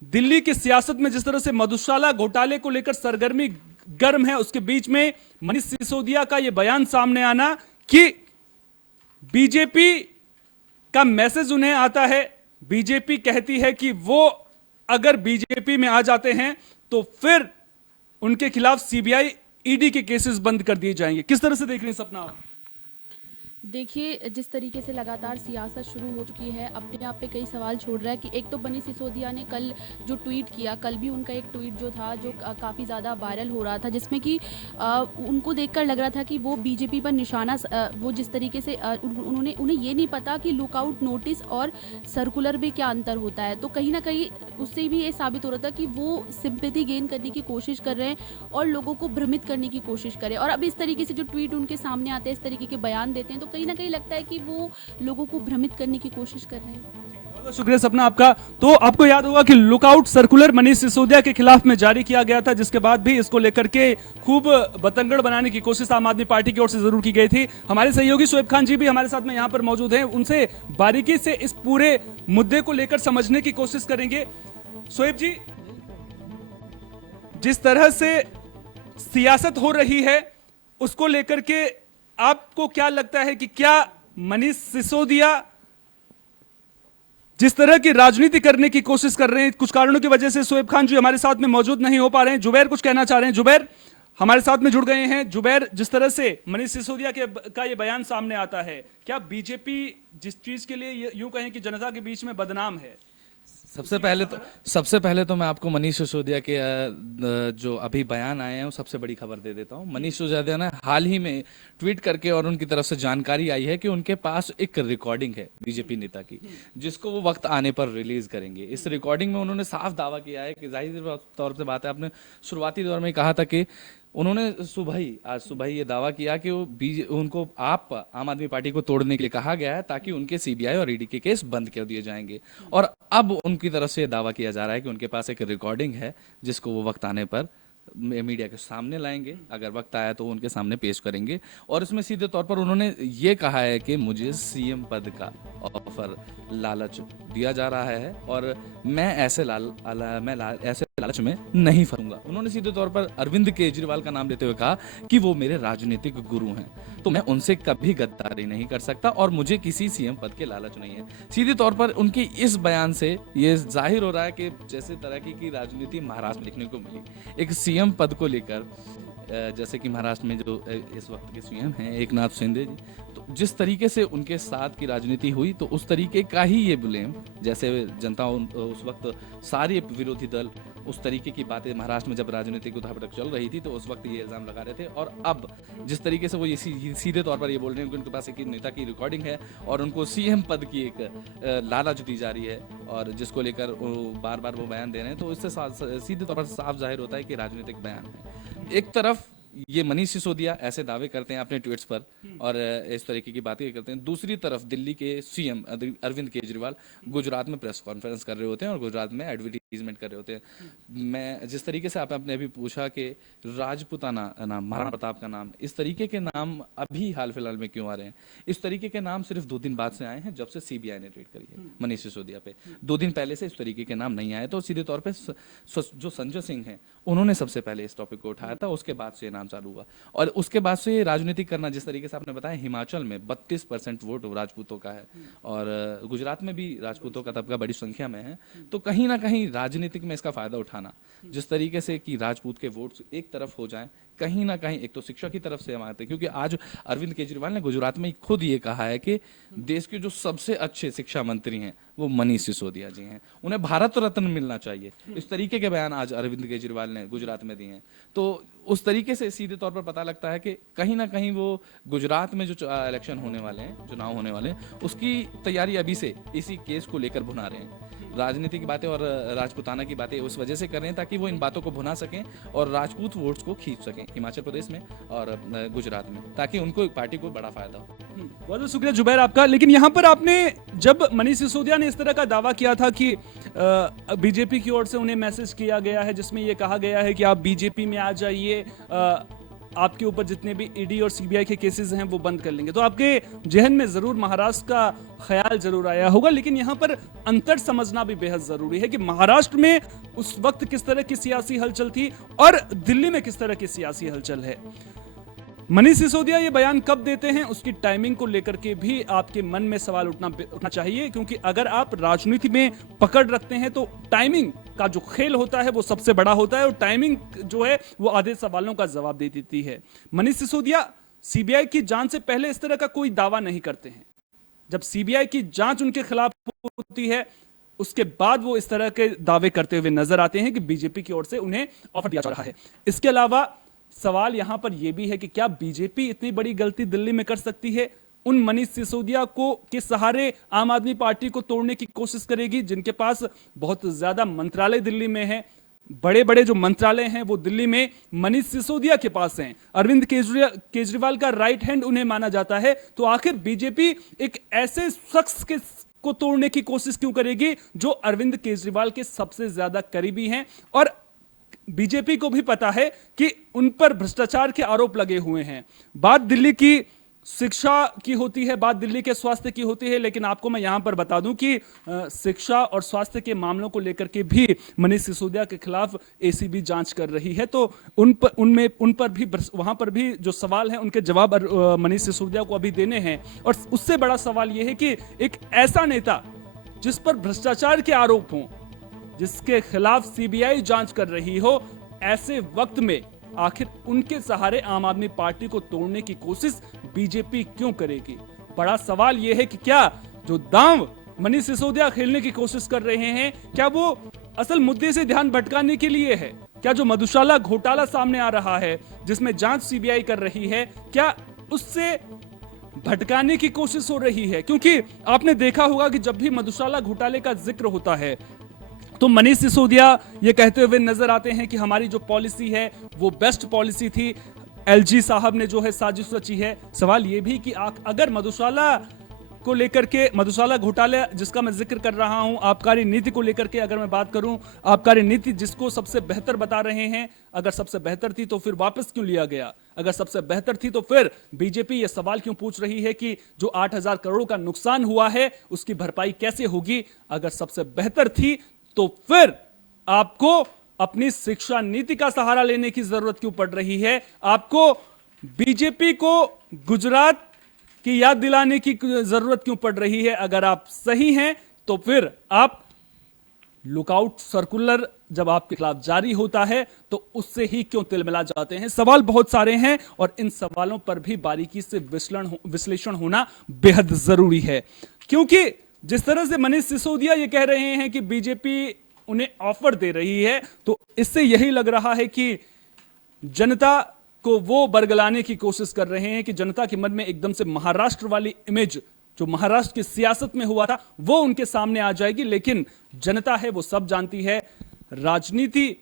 दिल्ली की सियासत में जिस तरह से मधुशाला घोटाले को लेकर सरगर्मी गर्म है, उसके बीच में मनीष सिसोदिया का यह बयान सामने आना कि बीजेपी का मैसेज उन्हें आता है, बीजेपी कहती है कि वो अगर बीजेपी में आ जाते हैं तो फिर उनके खिलाफ सीबीआई ईडी के केसेस बंद कर दिए जाएंगे। किस तरह से देख रहे हैं सपना आप? देखिए, जिस तरीके से लगातार सियासत शुरू हो चुकी है, अपने आप पे कई सवाल छोड़ रहा है कि एक तो मनीष सिसोदिया ने कल जो ट्वीट किया, कल भी उनका एक ट्वीट जो था जो काफ़ी ज़्यादा वायरल हो रहा था, जिसमें कि उनको देखकर लग रहा था कि वो बीजेपी पर निशाना वो जिस तरीके से उन्हें ये नहीं पता कि लुकआउट नोटिस और सर्कुलर में क्या अंतर होता है। तो कहीं ना कहीं उससे भी ये साबित हो रहा था कि वो सिंपैथी गेन करने की कोशिश कर रहे हैं और लोगों को भ्रमित करने की कोशिश करें। और अब इस तरीके से जो ट्वीट उनके सामने आते हैं, इस तरीके के बयान देते हैं, तो कहीं ना कहीं लगता है कि वो लोगों को भ्रमित करने की कोशिश कर रहे हैं। बहुत शुक्रिया सपना आपका। तो आपको याद होगा कि लुकआउट सर्कुलर मनीष सिसोदिया के खिलाफ में जारी किया गया था, जिसके बाद भी इसको लेकर के खूब बतंगड़ बनाने की कोशिश आम आदमी पार्टी की ओर से जरूर की गई थी। हमारे सहयोगी शोएब खान जी भी हमारे साथ में यहां पर मौजूद हैं, उनसे बारीकी से इस पूरे मुद्दे को लेकर समझने की कोशिश करेंगे। शोएब जी, जिस तरह से सियासत हो रही है उसको लेकर के आपको क्या लगता है कि क्या मनीष सिसोदिया जिस तरह की राजनीति करने की कोशिश कर रहे हैं, कुछ कारणों की वजह से शोएब खान जी हमारे साथ में मौजूद नहीं हो पा रहे हैं, जुबैर कुछ कहना चाह रहे हैं? जुबैर हमारे साथ में जुड़ गए हैं। जुबैर, जिस तरह से मनीष सिसोदिया का ये बयान सामने आता है, क्या बीजेपी जिस चीज के लिए यूं कहें कि जनता के बीच में बदनाम है? सबसे पहले तो मैं आपको मनीष सिसोदिया के जो अभी बयान आए हैं वो सबसे बड़ी खबर दे देता हूं। मनीष सिसोदिया ने हाल ही में ट्वीट करके और उनकी तरफ से जानकारी आई है कि उनके पास एक रिकॉर्डिंग है बीजेपी नेता की, जिसको वो वक्त आने पर रिलीज करेंगे। इस रिकॉर्डिंग में उन्होंने साफ दावा किया है कि जाहिर तौर से बात है, आपने शुरुआती दौर में कहा था कि उन्होंने आज सुबह ही ये दावा किया कि उनको आम आदमी पार्टी को तोड़ने के लिए कहा गया है ताकि उनके सीबीआई और ईडी के केस बंद कर दिए जाएंगे। और अब उनकी तरफ से दावा किया जा रहा है कि उनके पास एक रिकॉर्डिंग है जिसको वो वक्त आने पर मीडिया के सामने लाएंगे, अगर वक्त आया तो उनके सामने पेश करेंगे। और इसमें सीधे तौर पर उन्होंने ये कहा है कि मुझे सीएम पद का ऑफर लालच दिया जा रहा है और मैं ऐसे लालच में नहीं फंसूंगा। उन्होंने सीधे तौर पर अरविंद केजरीवाल का नाम लेते हुए कहा कि वो मेरे राजनीतिक गुरु हैं, तो मैं उनसे कभी गद्दारी नहीं कर सकता और मुझे किसी सीएम पद के लालच नहीं है। सीधे तौर पर उनके इस बयान से ये जाहिर हो रहा है कि जैसे तरह की राजनीति महाराष्ट्र में देखने को मिली, एक सीएम पद को लेकर, जैसे कि महाराष्ट्र में जो इस वक्त के सीएम हैं एकनाथ शिंदे जी, तो जिस तरीके से उनके साथ की राजनीति हुई, तो उस तरीके का ही ये ब्लेम, जैसे जनता उस वक्त सारे विरोधी दल उस तरीके की बातें महाराष्ट्र में जब राजनीतिक उठापटक चल रही थी तो उस वक्त ये इल्जाम लगा रहे थे, और अब जिस तरीके से वो ये सीधे तौर पर ये बोल रहे हैं कि उनके पास एक नेता की रिकॉर्डिंग है और उनको सीएम पद की एक लालच दी जा रही है और जिसको लेकर बार बार वो बयान दे रहे हैं, तो इससे सीधे तौर पर साफ जाहिर होता है कि राजनीतिक बयान है। एक तरफ ये मनीष सिसोदिया ऐसे दावे करते हैं अपने ट्वीट्स पर और इस तरीके की बातें करते हैं, दूसरी तरफ दिल्ली के सीएम अरविंद केजरीवाल गुजरात में प्रेस कॉन्फ्रेंस कर रहे होते हैं और गुजरात में एडवर्टीजमेंट कर रहे होते हैं। मैं जिस तरीके से आपने अभी पूछा कि राजपूताना नाम, महाराणा प्रताप का नाम, इस तरीके के नाम अभी हाल फिलहाल में क्यों आ रहे हैं? इस तरीके के नाम सिर्फ 2 दिन बाद से आए हैं जब से सीबीआई ने रेड करी है मनीष सिसोदिया पे। 2 दिन पहले से इस तरीके के नाम नहीं आए, तो सीधे तौर पर जो संजय सिंह हैं उन्होंने सबसे पहले इस टॉपिक को उठाया था, उसके बाद से नाम चालू हुआ और उसके बाद से राजनीति करना, जिस तरीके से आपने बताया हिमाचल में 32% वोट राजपूतों का है और गुजरात में भी राजपूतों का तबका बड़ी संख्या में है, तो कहीं ना कहीं राजनीतिक में इसका फायदा उठाना, जिस तरीके से कि राजपूत के वोट एक तरफ हो जाएं, कहीं ना कहीं एक तो शिक्षा की तरफ से हम आते हैं, क्योंकि आज अरविंद केजरीवाल ने गुजरात में खुद ये कहा है कि देश के जो सबसे अच्छे शिक्षा मंत्री हैं वो मनीष सिसोदिया जी हैं, उन्हें भारत रत्न मिलना चाहिए। इस तरीके के बयान आज अरविंद केजरीवाल ने गुजरात में दिए हैं, तो उस तरीके से सीधे तौर पर पता लगता है कि कहीं ना कहीं वो गुजरात में जो इलेक्शन होने वाले हैं, चुनाव होने वाले हैं, उसकी तैयारी अभी से इसी केस को लेकर भुना रहे हैं। राजनीति की बातें और राजपूताना की बातें उस वजह से कर रहे हैं ताकि वो इन बातों को भुना सकें और राजपूत वोट्स को खींच सकें हिमाचल प्रदेश में और गुजरात में, ताकि उनको पार्टी को बड़ा फायदा हो। बहुत बहुत शुक्रिया जुबैर आपका। लेकिन यहाँ पर आपने जब मनीष सिसोदिया ने इस तरह का दावा किया था कि बीजेपी की ओर से उन्हें मैसेज किया गया है जिसमें यह कहा गया है कि आप बीजेपी में आ जाइए, आपके ऊपर जितने भी ईडी और सीबीआई के केसेस हैं वो बंद कर लेंगे, तो आपके जहन में जरूर महाराष्ट्र का ख्याल जरूर आया होगा। लेकिन यहाँ पर अंतर समझना भी बेहद जरूरी है कि महाराष्ट्र में उस वक्त किस तरह की सियासी हलचल थी और दिल्ली में किस तरह की सियासी हलचल है। मनीष सिसोदिया ये बयान कब देते हैं उसकी टाइमिंग को लेकर के भी आपके मन में सवाल उठना चाहिए, क्योंकि अगर आप राजनीति में पकड़ रखते हैं तो टाइमिंग का जो खेल होता है वो सबसे बड़ा होता है और टाइमिंग जो है वो आधे सवालों का जवाब दे देती है। मनीष सिसोदिया सीबीआई की जांच से पहले इस तरह का कोई दावा नहीं करते हैं, जब सीबीआई की जांच उनके खिलाफ होती है उसके बाद वो इस तरह के दावे करते हुए नजर आते हैं कि बीजेपी की ओर से उन्हें ऑफर दिया जा रहा है। इसके अलावा सवाल यहां पर यह भी है कि क्या बीजेपी इतनी बड़ी गलती दिल्ली में कर सकती है? उन मनीष सिसोदिया को के सहारे आम आदमी पार्टी को तोड़ने की कोशिश करेगी, जिनके पास बहुत ज्यादा मंत्रालय दिल्ली में है, बड़े बड़े जो मंत्रालय हैं वो दिल्ली में मनीष सिसोदिया के पास हैं, अरविंद केजरीवाल का राइट हैंड उन्हें माना जाता है। तो आखिर बीजेपी एक ऐसे शख्स को तोड़ने की कोशिश क्यों करेगी जो अरविंद केजरीवाल के सबसे ज्यादा करीबी हैं? और बीजेपी को भी पता है कि उन पर भ्रष्टाचार के आरोप लगे हुए हैं। बात दिल्ली की शिक्षा की होती है, बात दिल्ली के स्वास्थ्य की होती है, लेकिन आपको मैं यहां पर बता दूं कि शिक्षा और स्वास्थ्य के मामलों को लेकर के भी मनीष सिसोदिया के खिलाफ एसीबी जांच कर रही है। तो उन पर भी वहां पर भी जो सवाल है उनके जवाब मनीष सिसोदिया को अभी देने हैं। और उससे बड़ा सवाल यह है कि एक ऐसा नेता जिस पर भ्रष्टाचार के आरोप हों, जिसके खिलाफ सीबीआई जांच कर रही हो, ऐसे वक्त में आखिर उनके सहारे आम आदमी पार्टी को तोड़ने की कोशिश बीजेपी क्यों करेगी? बड़ा सवाल यह है कि क्या जो दांव मनीष सिसोदिया खेलने की कोशिश कर रहे हैं, क्या वो असल मुद्दे से ध्यान भटकाने के लिए है? क्या जो मधुशाला घोटाला सामने आ रहा है जिसमें जांच सीबीआई कर रही है, क्या उससे भटकाने की कोशिश हो रही है? क्योंकि आपने देखा होगा कि जब भी मधुशाला घोटाले का जिक्र होता है तो मनीष सिसोदिया ये कहते हुए नजर आते हैं कि हमारी जो पॉलिसी है वो बेस्ट पॉलिसी थी, एलजी साहब ने जो है साजिश रची है। सवाल ये भी कि अगर मधुशाला को लेकर के, मधुशाला घोटाला जिसका मैं जिक्र कर रहा हूं, आबकारी नीति को लेकर के अगर मैं बात करूं, आबकारी नीति जिसको सबसे बेहतर बता रहे हैं, अगर सबसे बेहतर थी तो फिर वापस क्यों लिया गया? अगर सबसे बेहतर थी तो फिर बीजेपी ये सवाल क्यों पूछ रही है कि जो 8,000 करोड़ का नुकसान हुआ है उसकी भरपाई कैसे होगी? अगर सबसे बेहतर थी तो फिर आपको अपनी शिक्षा नीति का सहारा लेने की जरूरत क्यों पड़ रही है? आपको बीजेपी को गुजरात की याद दिलाने की जरूरत क्यों पड़ रही है? अगर आप सही हैं तो फिर आप लुकआउट सर्कुलर जब आपके खिलाफ जारी होता है तो उससे ही क्यों तिलमिला जाते हैं? सवाल बहुत सारे हैं और इन सवालों पर भी बारीकी से विश्लेषण होना बेहद जरूरी है, क्योंकि जिस तरह से मनीष सिसोदिया ये कह रहे हैं कि बीजेपी उन्हें ऑफर दे रही है, तो इससे यही लग रहा है कि जनता को वो बरगलाने की कोशिश कर रहे हैं कि जनता के मन में एकदम से महाराष्ट्र वाली इमेज जो महाराष्ट्र की सियासत में हुआ था वो उनके सामने आ जाएगी। लेकिन जनता है वो सब जानती है। राजनीति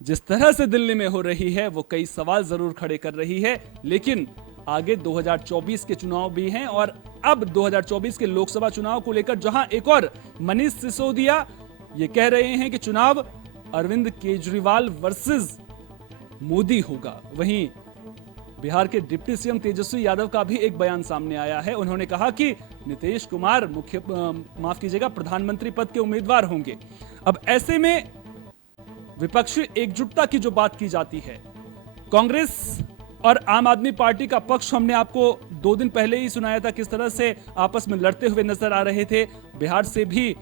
जिस तरह से दिल्ली में हो रही है वो कई सवाल जरूर खड़े कर रही है, लेकिन आगे 2024 के चुनाव भी हैं और अब 2024 के लोकसभा चुनाव को लेकर जहां एक और मनीष सिसोदिया ये कह रहे हैं कि चुनाव अरविंद केजरीवाल वर्सेस मोदी होगा, वहीं बिहार के डिप्टी सीएम तेजस्वी यादव का भी एक बयान सामने आया है। उन्होंने कहा कि नीतीश कुमार प्रधानमंत्री पद के उम्मीदवार होंगे। अब ऐसे में विपक्षी एकजुटता की जो बात की जाती है, कांग्रेस और आम आदमी पार्टी का पक्ष हमने आपको 2 दिन पहले ही सुनाया था किस तरह से आपस में लड़ते हुए नजर आ रहे थे। बिहार से भी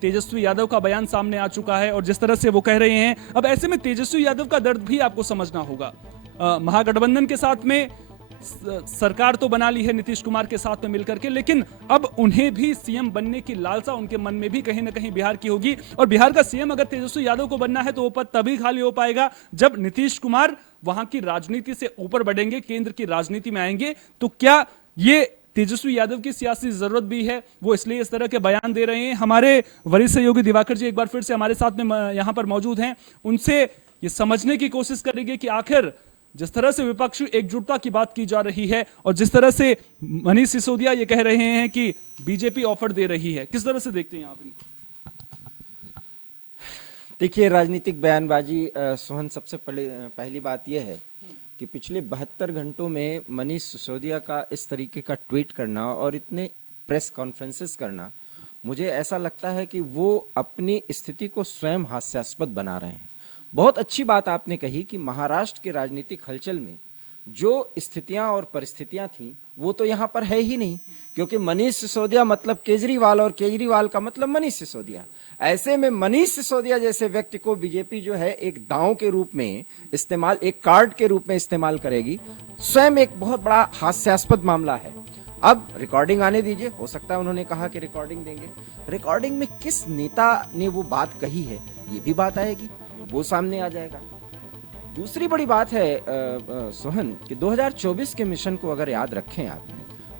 तेजस्वी यादव का बयान सामने आ चुका है और जिस तरह से वो कह रहे हैं, अब ऐसे में तेजस्वी यादव का दर्द भी आपको समझना होगा। महागठबंधन के साथ में सरकार तो बना ली है नीतीश कुमार के साथ में मिलकर के, लेकिन अब उन्हें भी सीएम बनने की लालसा उनके मन में भी कहीं ना कहीं बिहार की होगी और बिहार का सीएम अगर तेजस्वी यादव को बनना है तो वो पद तभी खाली हो पाएगा जब नीतीश कुमार वहां की राजनीति से ऊपर बढ़ेंगे, केंद्र की राजनीति में आएंगे। तो क्या ये तेजस्वी यादव की सियासी जरूरत भी है? वो इसलिए इस तरह के बयान दे रहे हैं। हमारे वरिष्ठ सहयोगी दिवाकर जी एक बार फिर से हमारे साथ में यहां पर मौजूद हैं, उनसे ये समझने की कोशिश करेंगे कि आखिर जिस तरह से विपक्षी एकजुटता की बात की जा रही है और जिस तरह से मनीष सिसोदिया ये कह रहे हैं कि बीजेपी ऑफर दे रही है, किस तरह से देखते हैं आप इनको? देखिए, राजनीतिक बयानबाजी सोहन, सबसे पहली बात यह है कि पिछले 72 घंटों में मनीष सिसोदिया का इस तरीके का ट्वीट करना और इतने प्रेस कॉन्फ्रेंसेस करना, मुझे ऐसा लगता है कि वो अपनी स्थिति को स्वयं हास्यास्पद बना रहे हैं। बहुत अच्छी बात आपने कही कि महाराष्ट्र के राजनीतिक हलचल में जो स्थितियां और परिस्थितियां थी वो तो यहाँ पर है ही नहीं, क्योंकि मनीष सिसोदिया मतलब केजरीवाल और केजरीवाल का मतलब मनीष सिसोदिया। ऐसे में मनीष सिसोदिया जैसे व्यक्ति को बीजेपी जो है एक दांव के रूप में इस्तेमाल, एक कार्ड के रूप में इस्तेमाल करेगी, स्वयं एक बहुत बड़ा हास्यास्पद मामला है। अब रिकॉर्डिंग आने दीजिए, हो सकता है उन्होंने कहा कि रिकॉर्डिंग देंगे, रिकॉर्डिंग में किस नेता ने वो बात कही है ये भी बात आएगी, वो सामने आ जाएगा। दूसरी बड़ी बात है सोहन कि 2024 के मिशन को अगर याद रखें आप,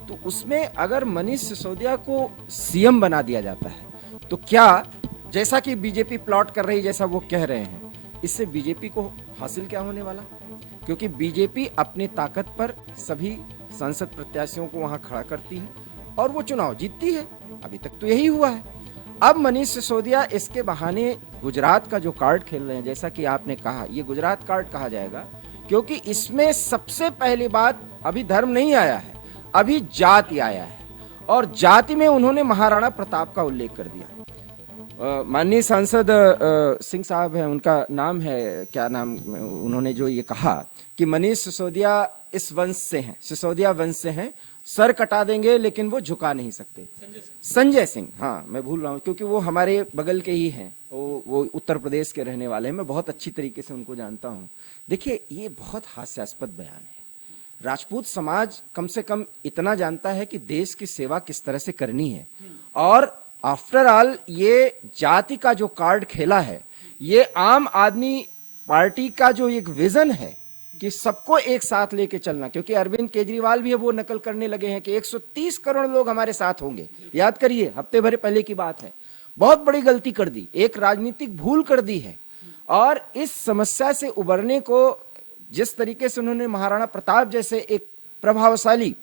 तो उसमें अगर मनीष सिसोदिया को सीएम बना दिया जाता है तो क्या, जैसा कि बीजेपी प्लॉट कर रही, जैसा वो कह रहे हैं, इससे बीजेपी को हासिल क्या होने वाला? क्योंकि बीजेपी अपनी ताकत पर सभी सांसद प्रत्याशियों को वहां खड़ा करती है और वो चुनाव जीतती है। अभी तक तो यही हुआ है। अब मनीष सिसोदिया इसके बहाने गुजरात का जो कार्ड खेल रहे हैं, जैसा कि आपने कहा, ये गुजरात कार्ड कहा जाएगा क्योंकि इसमें सबसे पहली बात अभी धर्म नहीं आया है, अभी जाति आया है और जाति में उन्होंने महाराणा प्रताप का उल्लेख कर दिया। माननीय सांसद सिंह साहब है, उनका नाम है, क्या नाम, उन्होंने जो ये कहा कि मनीष सिसोदिया इस वंश से हैं, सिसोदिया वंश से हैं, सर कटा देंगे लेकिन वो झुका नहीं सकते। संजय सिंह, हाँ मैं भूल रहा हूँ क्योंकि वो हमारे बगल के ही हैं, वो उत्तर प्रदेश के रहने वाले हैं, मैं बहुत अच्छी तरीके से उनको जानता हूँ। देखिए, ये बहुत हास्यास्पद बयान है। राजपूत समाज कम से कम इतना जानता है कि देश की सेवा किस तरह से करनी है और आफ्टर ऑल ये जाति का जो कार्ड खेला है, ये आम आदमी पार्टी का जो एक विजन है कि सबको एक साथ लेके चलना, क्योंकि अरविंद केजरीवाल भी वो नकल करने लगे हैं कि 130 करोड़ लोग हमारे साथ होंगे। याद करिए, हफ्ते भर पहले की बात है। बहुत बड़ी गलती कर दी, एक राजनीतिक भूल कर दी है और इस समस्या से उबरने को जिस तरीके से उन्होंने महाराणा प्रताप जैसे एक प्रभावशाली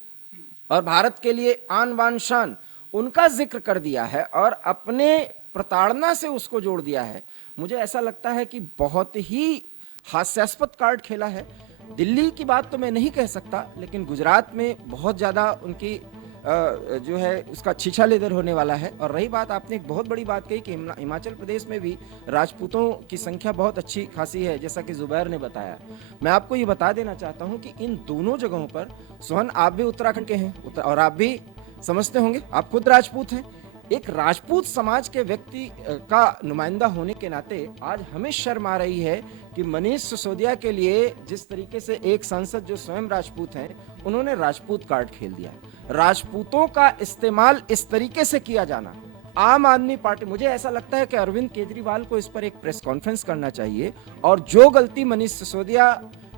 और भारत के लिए आन बान शान, उनका जिक्र कर दिया है और अपने प्रताड़ना से उसको जोड़ दिया है, मुझे ऐसा लगता है कि बहुत ही हास्यास्पद कार्ड खेला है। दिल्ली की बात तो मैं नहीं कह सकता, लेकिन गुजरात में बहुत ज्यादा उनकी जो है उसका छीछा लेदर होने वाला है। और रही बात, आपने एक बहुत बड़ी बात कही कि हिमाचल प्रदेश में भी राजपूतों की संख्या बहुत अच्छी खासी है, जैसा कि जुबैर ने बताया। मैं आपको ये बता देना चाहता हूँ कि इन दोनों जगहों पर, सोहन आप भी उत्तराखंड के हैं और आप भी समझते होंगे, आप खुद राजपूत हैं। एक राजपूत समाज के व्यक्ति का नुमाइंदा होने के नाते आज हमें शर्म आ रही है कि मनीष सिसोदिया के लिए जिस तरीके से एक सांसद जो स्वयं राजपूत हैं, उन्होंने राजपूत कार्ड खेल दिया। राजपूतों का इस्तेमाल इस तरीके से किया जाना, आम आदमी पार्टी, मुझे ऐसा लगता है कि अरविंद केजरीवाल को इस पर एक प्रेस कॉन्फ्रेंस करना चाहिए और जो गलती मनीष सिसोदिया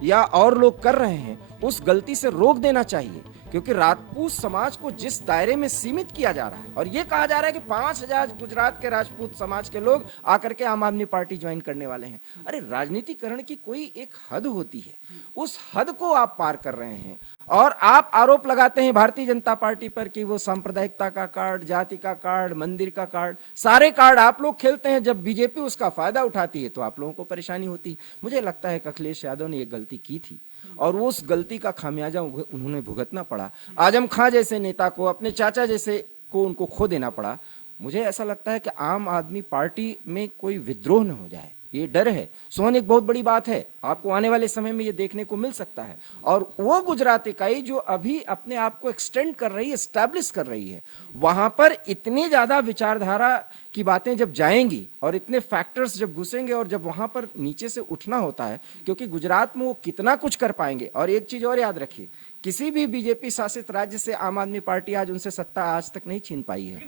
या और लोग कर रहे हैं उस गलती से रोक देना चाहिए, क्योंकि राजपूत समाज को जिस दायरे में सीमित किया जा रहा है और ये कहा जा रहा है कि 5,000 गुजरात के राजपूत समाज के लोग आकर के आम आदमी पार्टी ज्वाइन करने वाले हैं। अरे राजनीतिकरण की कोई एक हद होती है, उस हद को आप पार कर रहे हैं और आप आरोप लगाते हैं भारतीय जनता पार्टी पर कि वो सांप्रदायिकता का कार्ड, जाति का कार्ड, मंदिर का कार्ड, सारे कार्ड आप लोग खेलते हैं। जब बीजेपी उसका फायदा उठाती है तो आप लोगों को परेशानी होती है। मुझे लगता है कि अखिलेश यादव ने एक गलती की थी और वो उस गलती का खामियाजा उन्होंने भुगतना पड़ा। आजम खां जैसे नेता को, अपने चाचा जैसे को उनको खो देना पड़ा। मुझे ऐसा लगता है कि आम आदमी पार्टी में कोई विद्रोह न हो जाए, ये डर है। सोहन, एक बहुत बड़ी बात है, आपको आने वाले समय में ये देखने को मिल सकता है। और वो गुजरात इकाई जो अभी अपने आप को एक्सटेंड कर रही है, एस्टैब्लिश कर रही है, वहां पर इतनी ज्यादा विचारधारा की बातें जब जाएंगी और इतने फैक्टर्स जब घुसेंगे और जब वहां पर नीचे से उठना होता है, क्योंकि गुजरात में वो कितना कुछ कर पाएंगे। और एक चीज और याद रखिए, किसी भी बीजेपी शासित राज्य से आम आदमी पार्टी आज उनसे सत्ता आज तक नहीं छीन पाई है।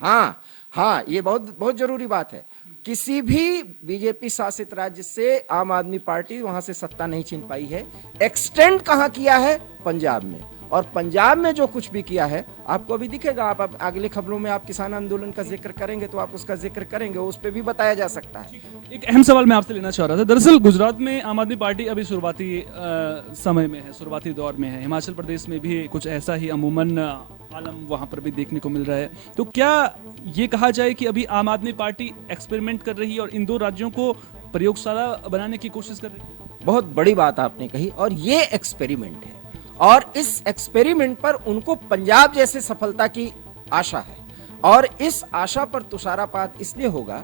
हाँ, ये बहुत बहुत जरूरी बात है। किसी भी बीजेपी शासित राज्य से आम आदमी पार्टी वहां से सत्ता नहीं छीन पाई है। एक्सटेंड कहां किया है? पंजाब में। और पंजाब में जो कुछ भी किया है आपको अभी दिखेगा। आप अगले खबरों में आप किसान आंदोलन का जिक्र करेंगे तो आप उसका जिक्र करेंगे, उस पर भी बताया जा सकता है। एक अहम सवाल मैं आपसे लेना चाह रहा था। दरअसल गुजरात में आम आदमी पार्टी अभी शुरुआती समय में है, शुरुआती दौर में है। हिमाचल प्रदेश में भी कुछ ऐसा ही अमूमन आलम वहां पर भी देखने को मिल रहा है। तो क्या ये कहा जाए कि अभी आम आदमी पार्टी एक्सपेरिमेंट कर रही है और इन दो राज्यों को प्रयोगशाला बनाने की कोशिश कर रही है? बहुत बड़ी बात आपने कही और ये एक्सपेरिमेंट है और इस एक्सपेरिमेंट पर उनको पंजाब जैसे सफलता की आशा है। और इस आशा पर तुषारापात इसलिए होगा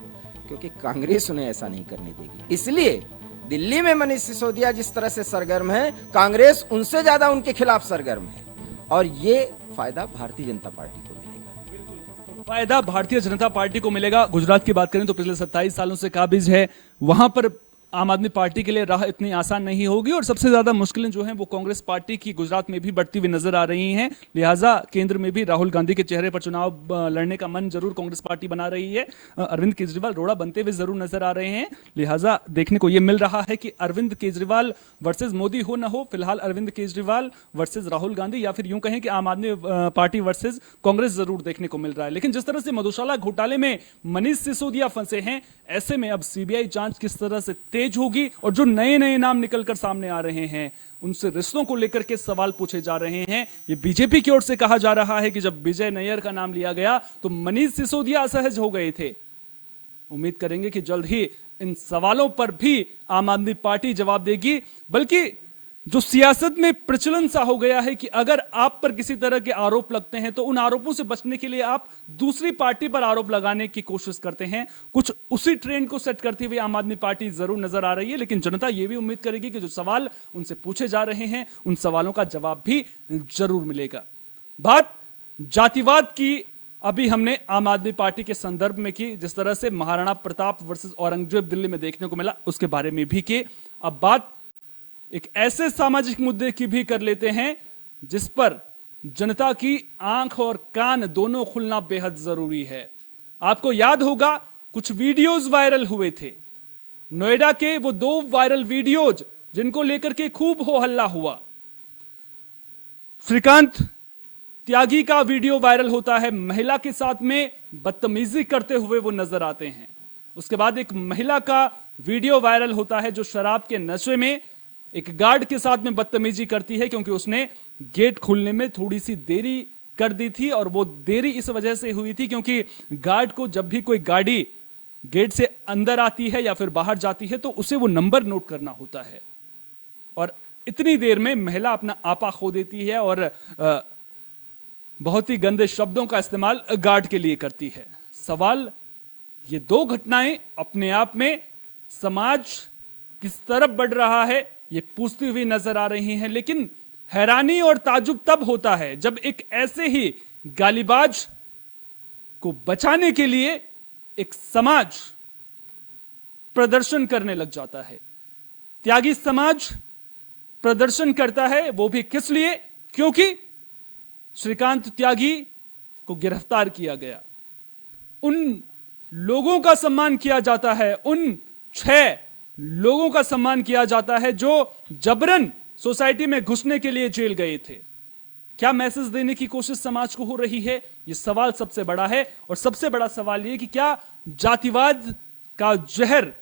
क्योंकि कांग्रेस उन्हें ऐसा नहीं करने देगी। इसलिए दिल्ली में मनीष सिसोदिया जिस तरह से सरगर्म है, कांग्रेस उनसे ज्यादा उनके खिलाफ सरगर्म है और ये फायदा भारतीय जनता पार्टी को मिलेगा। फायदा भारतीय जनता पार्टी को मिलेगा। गुजरात की बात करें तो पिछले 27 सालों से काबिज है, वहां पर आम आदमी पार्टी के लिए राह इतनी आसान नहीं होगी और सबसे ज्यादा मुश्किलें जो हैं वो कांग्रेस पार्टी की गुजरात में भी बढ़ती हुई नजर आ रही हैं। लिहाजा केंद्र में भी राहुल गांधी के चेहरे पर चुनाव लड़ने का मन जरूर कांग्रेस पार्टी बना रही है। अरविंद केजरीवाल रोड़ा बनते हुए जरूर नजर आ रहे हैं। लिहाजा देखने को यह मिल रहा है कि अरविंद केजरीवाल वर्सेस मोदी हो न हो, फिलहाल अरविंद केजरीवाल वर्सेस राहुल गांधी या फिर यूं कहें कि आम आदमी पार्टी वर्सेस कांग्रेस जरूर देखने को मिल रहा है। लेकिन जिस तरह से मधुशाला घोटाले में मनीष सिसोदिया फंसे हैं, ऐसे में अब सीबीआई जांच किस तरह से तेज होगी और जो नए नए नाम निकलकर सामने आ रहे हैं उनसे रिश्तों को लेकर के सवाल पूछे जा रहे हैं। ये बीजेपी की ओर से कहा जा रहा है कि जब विजय नैयर का नाम लिया गया तो मनीष सिसोदिया असहज हो गए थे। उम्मीद करेंगे कि जल्द ही इन सवालों पर भी आम आदमी पार्टी जवाब देगी। बल्कि जो सियासत में प्रचलन सा हो गया है कि अगर आप पर किसी तरह के आरोप लगते हैं तो उन आरोपों से बचने के लिए आप दूसरी पार्टी पर आरोप लगाने की कोशिश करते हैं। कुछ उसी ट्रेंड को सेट करती हुई आम आदमी पार्टी जरूर नजर आ रही है। लेकिन जनता यह भी उम्मीद करेगी कि जो सवाल उनसे पूछे जा रहे हैं उन सवालों का जवाब भी जरूर मिलेगा। बात जातिवाद की अभी हमने आम आदमी पार्टी के संदर्भ में की, जिस तरह से महाराणा प्रताप वर्सेस औरंगजेब दिल्ली में देखने को मिला उसके बारे में भी की। अब बात एक ऐसे सामाजिक मुद्दे की भी कर लेते हैं जिस पर जनता की आंख और कान दोनों खुलना बेहद जरूरी है। आपको याद होगा कुछ वीडियोस वायरल हुए थे, नोएडा के वो 2 वायरल वीडियोज जिनको लेकर के खूब हो हल्ला हुआ। श्रीकांत त्यागी का वीडियो वायरल होता है, महिला के साथ में बदतमीजी करते हुए वो नजर आते हैं। उसके बाद एक महिला का वीडियो वायरल होता है जो शराब के नशे में एक गार्ड के साथ में बदतमीजी करती है क्योंकि उसने गेट खुलने में थोड़ी सी देरी कर दी थी और वो देरी इस वजह से हुई थी क्योंकि गार्ड को जब भी कोई गाड़ी गेट से अंदर आती है या फिर बाहर जाती है तो उसे वो नंबर नोट करना होता है और इतनी देर में महिला अपना आपा खो देती है और बहुत ही गंदे शब्दों का इस्तेमाल गार्ड के लिए करती है। सवाल, ये दो घटनाएं अपने आप में समाज किस तरफ बढ़ रहा है ये पूछती हुई नजर आ रही हैं, लेकिन हैरानी और ताजुब तब होता है जब एक ऐसे ही गालीबाज को बचाने के लिए एक समाज प्रदर्शन करने लग जाता है। त्यागी समाज प्रदर्शन करता है, वो भी किस लिए? क्योंकि श्रीकांत त्यागी को गिरफ्तार किया गया। उन लोगों का सम्मान किया जाता है, उन 6 लोगों का सम्मान किया जाता है जो जबरन सोसाइटी में घुसने के लिए जेल गए थे। क्या मैसेज देने की कोशिश समाज को हो रही है? यह सवाल सबसे बड़ा है। और सबसे बड़ा सवाल यह कि क्या जातिवाद का जहर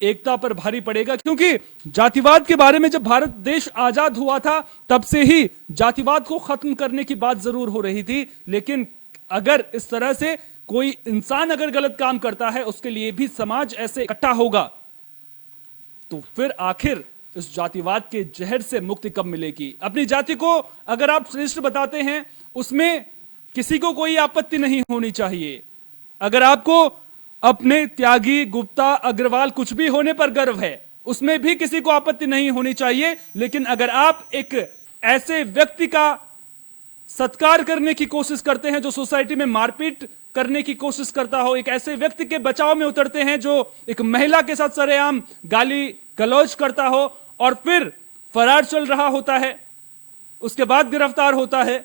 एकता पर भारी पड़ेगा? क्योंकि जातिवाद के बारे में जब भारत देश आजाद हुआ था तब से ही जातिवाद को खत्म करने की बात जरूर हो रही थी, लेकिन अगर इस तरह से कोई इंसान अगर गलत काम करता है उसके लिए भी समाज ऐसे इकट्ठा होगा, तो फिर आखिर इस जातिवाद के जहर से मुक्ति कब मिलेगी? अपनी जाति को अगर आप श्रेष्ठ बताते हैं उसमें किसी को कोई आपत्ति नहीं होनी चाहिए। अगर आपको अपने त्यागी, गुप्ता, अग्रवाल कुछ भी होने पर गर्व है उसमें भी किसी को आपत्ति नहीं होनी चाहिए। लेकिन अगर आप एक ऐसे व्यक्ति का सत्कार करने की कोशिश करते हैं जो सोसाइटी में मारपीट करने की कोशिश करता हो, एक ऐसे व्यक्ति के बचाव में उतरते हैं जो एक महिला के साथ सरेआम गाली गलौज करता हो और फिर फरार चल रहा होता है, उसके बाद गिरफ्तार होता है,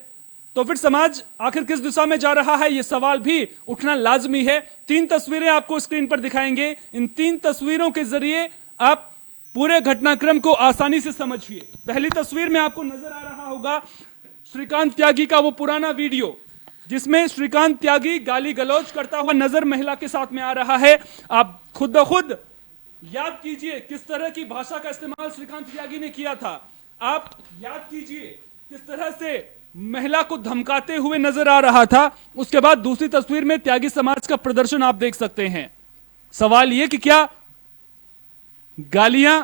तो फिर समाज आखिर किस दिशा में जा रहा है? यह सवाल भी उठना लाजमी है। 3 तस्वीरें आपको स्क्रीन पर दिखाएंगे। इन 3 तस्वीरों के जरिए आप पूरे घटनाक्रम को आसानी से समझिए। पहली तस्वीर में आपको नजर आ रहा होगा श्रीकांत त्यागी का वो पुराना वीडियो जिसमें श्रीकांत त्यागी गाली गलौज करता हुआ नजर महिला के साथ में आ रहा है। आप खुद ब खुद याद कीजिए किस तरह की भाषा का इस्तेमाल श्रीकांत त्यागी ने किया था। आप याद कीजिए किस तरह से महिला को धमकाते हुए नजर आ रहा था। उसके बाद दूसरी तस्वीर में त्यागी समाज का प्रदर्शन आप देख सकते हैं। सवाल यह कि क्या गालियां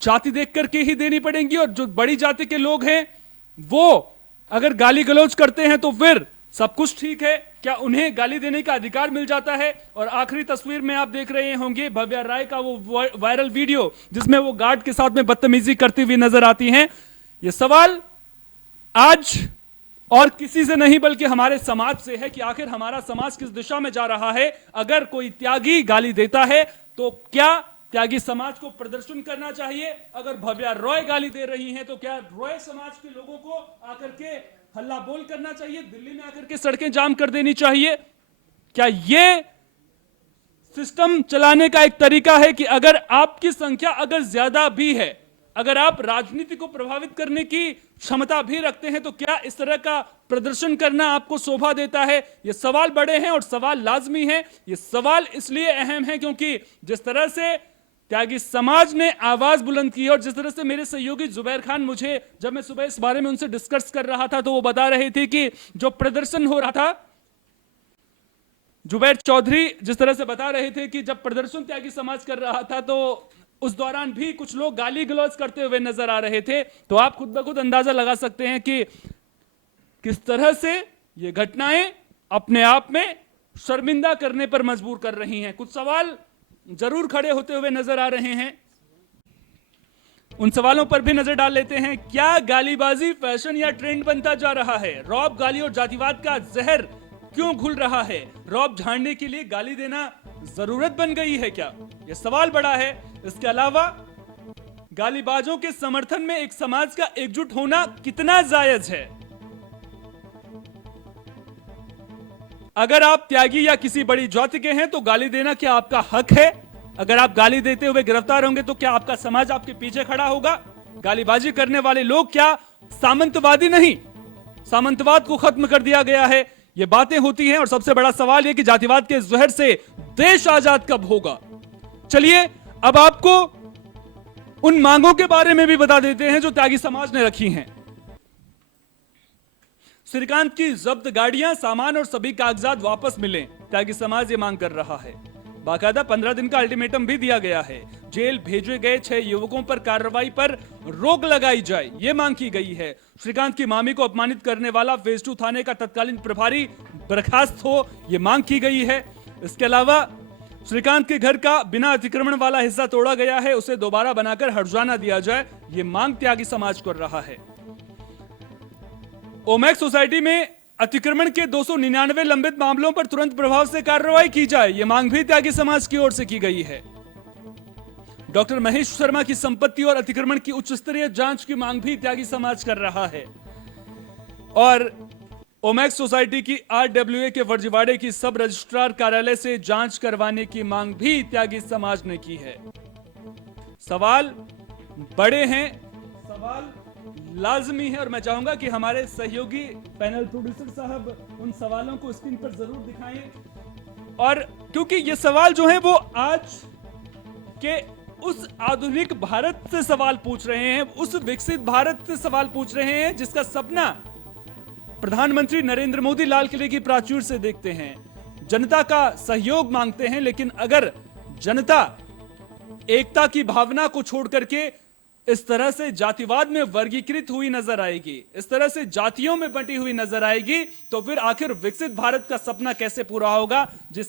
जाति देख करके ही देनी पड़ेंगी और जो बड़ी जाति के लोग हैं वो अगर गाली गलौज करते हैं तो फिर सब कुछ ठीक है? क्या उन्हें गाली देने का अधिकार मिल जाता है? और आखिरी तस्वीर में आप देख रहे होंगे भव्या राय का वो वायरल वीडियो जिसमें वो गार्ड के साथ में बदतमीजी करती हुई नजर आती हैं। ये सवाल आज और किसी से नहीं बल्कि हमारे समाज से है कि आखिर हमारा समाज किस दिशा में जा रहा है। अगर कोई त्यागी गाली देता है तो क्या त्यागी समाज को प्रदर्शन करना चाहिए? अगर भव्या रॉय गाली दे रही हैं तो क्या रॉय समाज के लोगों को आकर के हल्ला बोल करना चाहिए? दिल्ली में आकर के सड़कें जाम कर देनी चाहिए? क्या यह सिस्टम चलाने का एक तरीका है कि अगर आपकी संख्या अगर ज्यादा भी है, अगर आप राजनीति को प्रभावित करने की क्षमता भी रखते हैं, तो क्या इस तरह का प्रदर्शन करना आपको शोभा देता है? ये सवाल बड़े हैं और सवाल लाजमी है। ये सवाल इसलिए अहम है क्योंकि जिस तरह से त्यागी समाज ने आवाज बुलंद की है और जिस तरह से मेरे सहयोगी जुबैर खान मुझे जब मैं सुबह इस बारे में उनसे डिस्कस कर रहा था तो वो बता रहे थे कि जो प्रदर्शन हो रहा था, जुबैर चौधरी जिस तरह से बता रहे थे कि जब प्रदर्शन त्यागी समाज कर रहा था तो उस दौरान भी कुछ लोग गाली गलौज करते हुए नजर आ रहे थे। तो आप खुद ब खुद अंदाजा लगा सकते हैं कि किस तरह से ये घटनाएं अपने आप में शर्मिंदा करने पर मजबूर कर रही हैं। कुछ सवाल जरूर खड़े होते हुए नजर आ रहे हैं, उन सवालों पर भी नजर डाल लेते हैं। क्या गालीबाजी फैशन या ट्रेंड बनता जा रहा है? रौब, गाली और जातिवाद का जहर क्यों घुल रहा है? रौब झाड़ने के लिए गाली देना जरूरत बन गई है क्या? यह सवाल बड़ा है। इसके अलावा गालीबाजों के समर्थन में एक समाज का एकजुट होना कितना जायज है? अगर आप त्यागी या किसी बड़ी जाति के हैं तो गाली देना क्या आपका हक है? अगर आप गाली देते हुए गिरफ्तार होंगे तो क्या आपका समाज आपके पीछे खड़ा होगा? गालीबाजी करने वाले लोग क्या सामंतवादी नहीं? सामंतवाद को खत्म कर दिया गया है, ये बातें होती हैं। और सबसे बड़ा सवाल यह कि जातिवाद के जहर से देश आजाद कब होगा? चलिए अब आपको उन मांगों के बारे में भी बता देते हैं जो त्यागी समाज ने रखी हैं। श्रीकांत की जब्त गाड़ियां, सामान और सभी कागजात वापस मिलें, त्यागी समाज ये मांग कर रहा है। बाकायदा 15 दिन का अल्टीमेटम भी दिया गया है। जेल भेजे गए 6 युवकों पर कार्रवाई पर रोक लगाई जाए, ये मांग की गई है। श्रीकांत की मामी को अपमानित करने वाला फेज 2 थाने का तत्कालीन प्रभारी बर्खास्त हो, ये मांग की गई है। इसके अलावा श्रीकांत के घर का बिना अतिक्रमण वाला हिस्सा तोड़ा गया है, उसे दोबारा बनाकर हर्जाना दिया जाए, ये मांग त्यागी समाज कर रहा है। ओमैक्स सोसाइटी में अतिक्रमण के 299 लंबित मामलों पर तुरंत प्रभाव से कार्रवाई की जाए, यह मांग भी त्यागी समाज की ओर से की गई है। डॉक्टर महेश शर्मा की संपत्ति और अतिक्रमण की उच्च स्तरीय जांच की मांग भी त्यागी समाज कर रहा है। और ओमैक्स सोसाइटी की आरडब्ल्यूए के फर्जीवाड़े की सब रजिस्ट्रार कार्यालय से जांच करवाने की मांग भी त्यागी समाज ने की है। सवाल बड़े हैं, सवाल लाजमी है, और मैं चाहूंगा कि हमारे सहयोगी पैनल प्रोड्यूसर साहब उन सवालों को स्क्रीन पर जरूर दिखाएं। और क्योंकि ये सवाल जो है वो आज के उस आधुनिक भारत से सवाल पूछ रहे हैं, उस विकसित भारत से सवाल पूछ रहे हैं जिसका सपना प्रधानमंत्री नरेंद्र मोदी लाल किले की प्राचीर से देखते हैं। जनता का सहयोग मांगते हैं, लेकिन अगर जनता एकता की भावना को छोड़ करके इस तरह से जातिवाद में वर्गीकृत हुई नजर आएगी, इस तरह से जातियों में बंटी हुई नजर आएगी, तो फिर आखिर विकसित भारत का सपना कैसे पूरा होगा? जिस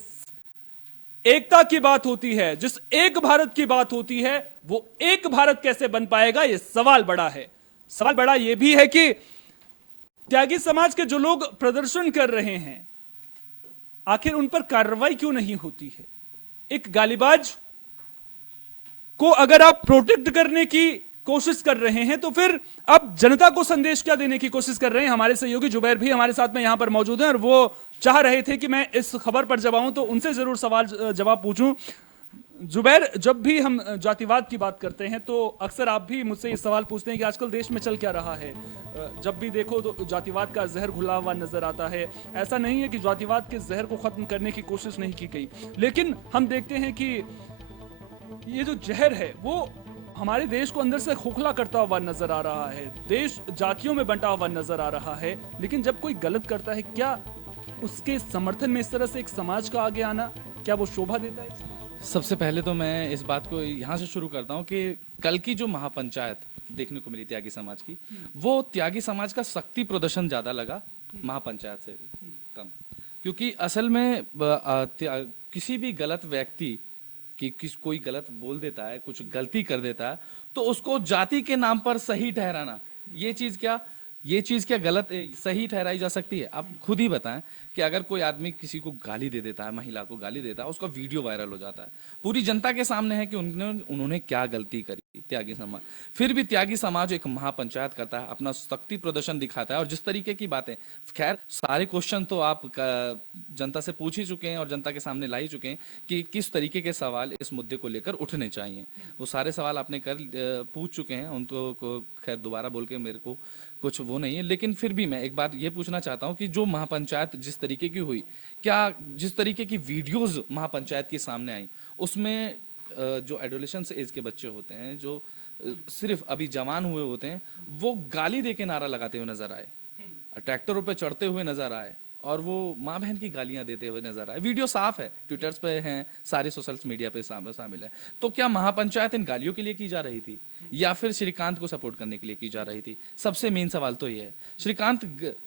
एकता की बात होती है, जिस एक भारत की बात होती है, वो एक भारत कैसे बन पाएगा? यह सवाल बड़ा है। सवाल बड़ा यह भी है कि त्यागी समाज के जो लोग प्रदर्शन कर रहे हैं, आखिर उन पर कार्रवाई क्यों नहीं होती है? एक गालीबाज को अगर आप प्रोटेक्ट करने की कोशिश कर रहे हैं, तो फिर अब जनता को संदेश क्या देने की कोशिश कर रहे हैं? हमारे सहयोगी जुबैर भी हमारे साथ में यहां पर मौजूद हैं और वो चाह रहे थे कि मैं इस खबर पर जब आऊं तो उनसे जरूर सवाल जवाब पूछूं। जुबैर, जब भी हम जातिवाद की बात करते हैं तो अक्सर आप भी मुझसे ये सवाल पूछते हैं कि आजकल देश में चल क्या रहा है। जब भी देखो तो जातिवाद का जहर घुला हुआ नजर आता है। ऐसा नहीं है कि जातिवाद के जहर को खत्म करने की कोशिश नहीं की गई, लेकिन हम देखते हैं कि ये जो जहर है वो हमारे देश को अंदर से खोखला करता हुआ नजर आ रहा है। देश जातियों में बंटा हुआ नजर आ रहा है। लेकिन जब कोई गलत करता है, क्या उसके समर्थन में इस तरह से एक समाज का आगे आना, क्या वो शोभा देता है? सबसे पहले तो मैं इस बात को यहाँ से शुरू करता हूँ कि कल की जो महापंचायत देखने को मिली त्यागी समाज की, वो त्यागी समाज का शक्ति प्रदर्शन ज्यादा लगा महापंचायत से कम। क्योंकि असल में किसी भी गलत व्यक्ति कि कोई गलत बोल देता है, कुछ गलती कर देता है, तो उसको जाति के नाम पर सही ठहराना, ये चीज क्या गलत सही ठहराई जा सकती है? आप खुद ही बताएं कि अगर कोई आदमी किसी को गाली दे देता है, महिला को गाली देता है, उसका वीडियो वायरल हो जाता है, पूरी जनता के सामने है कि उन्होंने क्या गलती करी। त्यागी समाज, फिर भी त्यागी समाज एक महापंचायत करता है, अपना शक्ति प्रदर्शन दिखाता है। और जिस तरीके की बातें, खैर सारे क्वेश्चन तो आप जनता से पूछ ही चुके हैं और जनता के सामने ला ही चुके हैं कि किस तरीके के सवाल इस मुद्दे को लेकर उठने चाहिए। वो सारे सवाल आपने पूछ चुके हैं, उनको खैर दोबारा बोल के मेरे को कुछ वो नहीं है। लेकिन फिर भी मैं एक बात ये पूछना चाहता हूँ कि जो महापंचायत जिस तरीके की हुई, क्या जिस तरीके की वीडियोस महापंचायत के सामने आई, उसमें जो एडोलेसेंस एज के बच्चे होते हैं, जो सिर्फ अभी जवान हुए होते हैं, वो गाली देके नारा लगाते हुए नजर आए, ट्रैक्टरों पे चढ़ते हुए नजर आए और वो माँ बहन की गालियां देते हुए नजर आए। वीडियो साफ है, ट्विटर्स पे हैं, सारे सोशल मीडिया पे शामिल है। तो क्या महापंचायत इन गालियों के लिए की जा रही थी या फिर श्रीकांत को सपोर्ट करने के लिए की जा रही थी? सबसे मेन सवाल तो ये है। श्रीकांत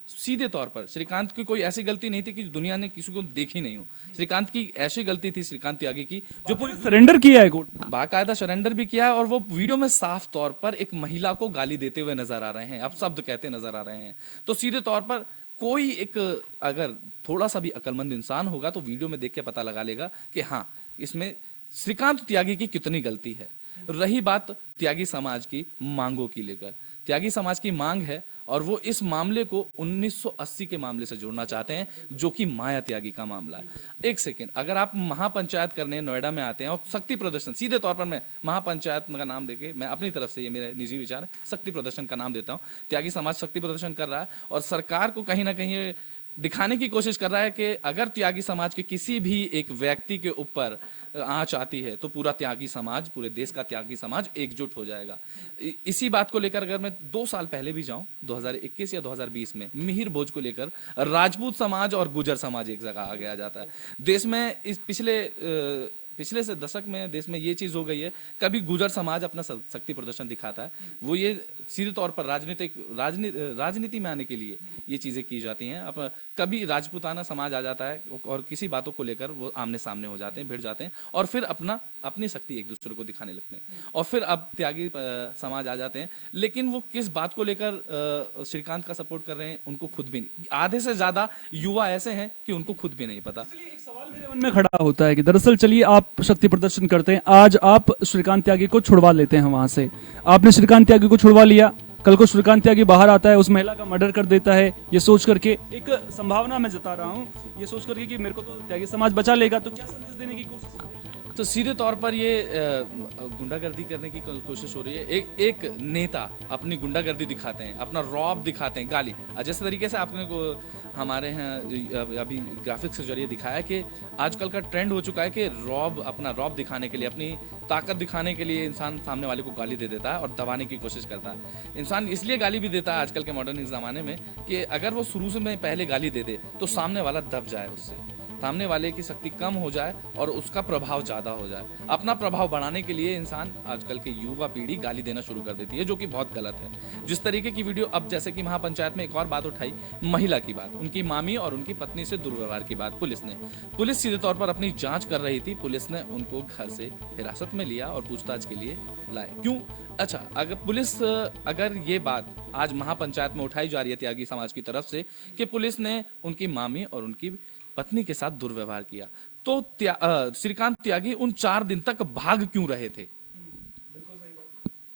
सीधे तौर पर, श्रीकांत की कोई ऐसी गलती नहीं थी कि दुनिया ने किसी को देखी नहीं हो। श्रीकांत की ऐसी गलती थी, श्रीकांत त्यागी की, जो पूरी सरेंडर किया है कोर्ट, बाकायदा सरेंडर भी किया है। और वो वीडियो में साफ तौर पर एक महिला को गाली देते हुए नजर आ रहे हैं, अब शब्द कहते नजर आ रहे हैं। तो सीधे तौर पर कोई एक अगर थोड़ा सा भी अक्लमंद इंसान होगा तो वीडियो में देख के पता लगा लेगा कि हाँ, इसमें श्रीकांत त्यागी की कितनी गलती है। रही बात त्यागी समाज की मांगों की लेकर, त्यागी समाज की मांग है और वो इस मामले को 1980 के मामले से जोड़ना चाहते हैं, जो कि माया त्यागी का मामला है। एक सेकेंड, अगर आप महापंचायत करने नोएडा में आते हैं और शक्ति प्रदर्शन, सीधे तौर पर मैं महापंचायत का नाम देके, मैं अपनी तरफ से, ये मेरा निजी विचार है, शक्ति प्रदर्शन का नाम देता हूं। त्यागी समाज शक्ति प्रदर्शन कर रहा है और सरकार को कहीं ना कहीं दिखाने की कोशिश कर रहा है कि अगर त्यागी समाज के किसी भी एक व्यक्ति के ऊपर आंच आती है तो पूरा त्यागी समाज, पूरे देश का त्यागी समाज एकजुट हो जाएगा। इसी बात को लेकर अगर मैं 2 साल पहले भी जाऊं, 2021 या 2020 में मिहिर भोज को लेकर राजपूत समाज और गुजर समाज एक जगह आ गया जाता है। देश में इस पिछले से दशक में देश में ये चीज हो गई है, कभी गुजर समाज अपना शक्ति प्रदर्शन दिखाता है, वो ये सीधे तौर पर राजनीति में आने के लिए ये चीजें की जाती हैं। अब कभी राजपूताना समाज आ जाता है और किसी बातों को लेकर वो आमने सामने हो जाते हैं, भिड़ जाते हैं और फिर अपनी शक्ति एक दूसरे को दिखाने लगते हैं। और फिर अब त्यागी समाज आ जाते हैं, लेकिन वो किस बात को लेकर श्रीकांत का सपोर्ट कर रहे हैं उनको खुद भी नहीं, आधे से ज्यादा युवा ऐसे हैं कि उनको खुद भी नहीं पता। एक सवाल मेरे मन में खड़ा होता है कि दरअसल चलिए आप शक्ति प्रदर्शन करते हैं, आज आप श्रीकांत त्यागी को छुड़वा लेते हैं वहां से, आपने श्रीकांत त्यागी को छुड़वा लिया, कल को श्रीकांत त्यागी बाहर आता है, उस महिला का मर्डर कर देता है, ये सोच करके एक संभावना मैं जता रहा हूँ, ये सोच करके कि मेरे को तो त्यागी समाज बचा लेगा, तो क्या संदेश देने की कोशिश? तो सीधे तौर पर ये गुंडागर्दी करने की कोशिश हो रही है। एक नेता अपनी गुंडागर्दी दिखाते हैं, अपना रौब दिखाते हैं, गाली, जिस तरीके से आपने को हमारे यहाँ अभी ग्राफिक्स के जरिए दिखाया कि आजकल का ट्रेंड हो चुका है कि अपना रौब दिखाने के लिए, अपनी ताकत दिखाने के लिए इंसान सामने वाले को गाली दे देता है और दबाने की कोशिश करता है। इंसान इसलिए गाली भी देता है आजकल के मॉडर्न जमाने में कि अगर वो शुरू से में पहले गाली दे दे तो सामने वाला दब जाए, उससे सामने वाले की शक्ति कम हो जाए और उसका प्रभाव ज्यादा हो जाए। अपना प्रभाव बढ़ाने के लिए इंसान, आजकल के युवा पीढ़ी गाली देना शुरू कर देती है, जो कि बहुत गलत है। जिस तरीके की वीडियो अब जैसे कि महापंचायत में एक और बात उठाई, महिला की बात, उनकी मामी और उनकी पत्नी से दुर्व्यवहार की बात, पुलिस सीधे तौर पर अपनी जांच कर रही थी, पुलिस ने उनको घर से हिरासत में लिया और पूछताछ के लिए लाए। क्यों? अच्छा, अगर ये बात आज महापंचायत में उठाई जा रही है त्यागी समाज की तरफ से कि पुलिस ने उनकी मामी और उनकी पत्नी के साथ दुर्व्यवहार किया, तो श्रीकांत त्यागी उन 4 दिन तक भाग क्यों रहे थे?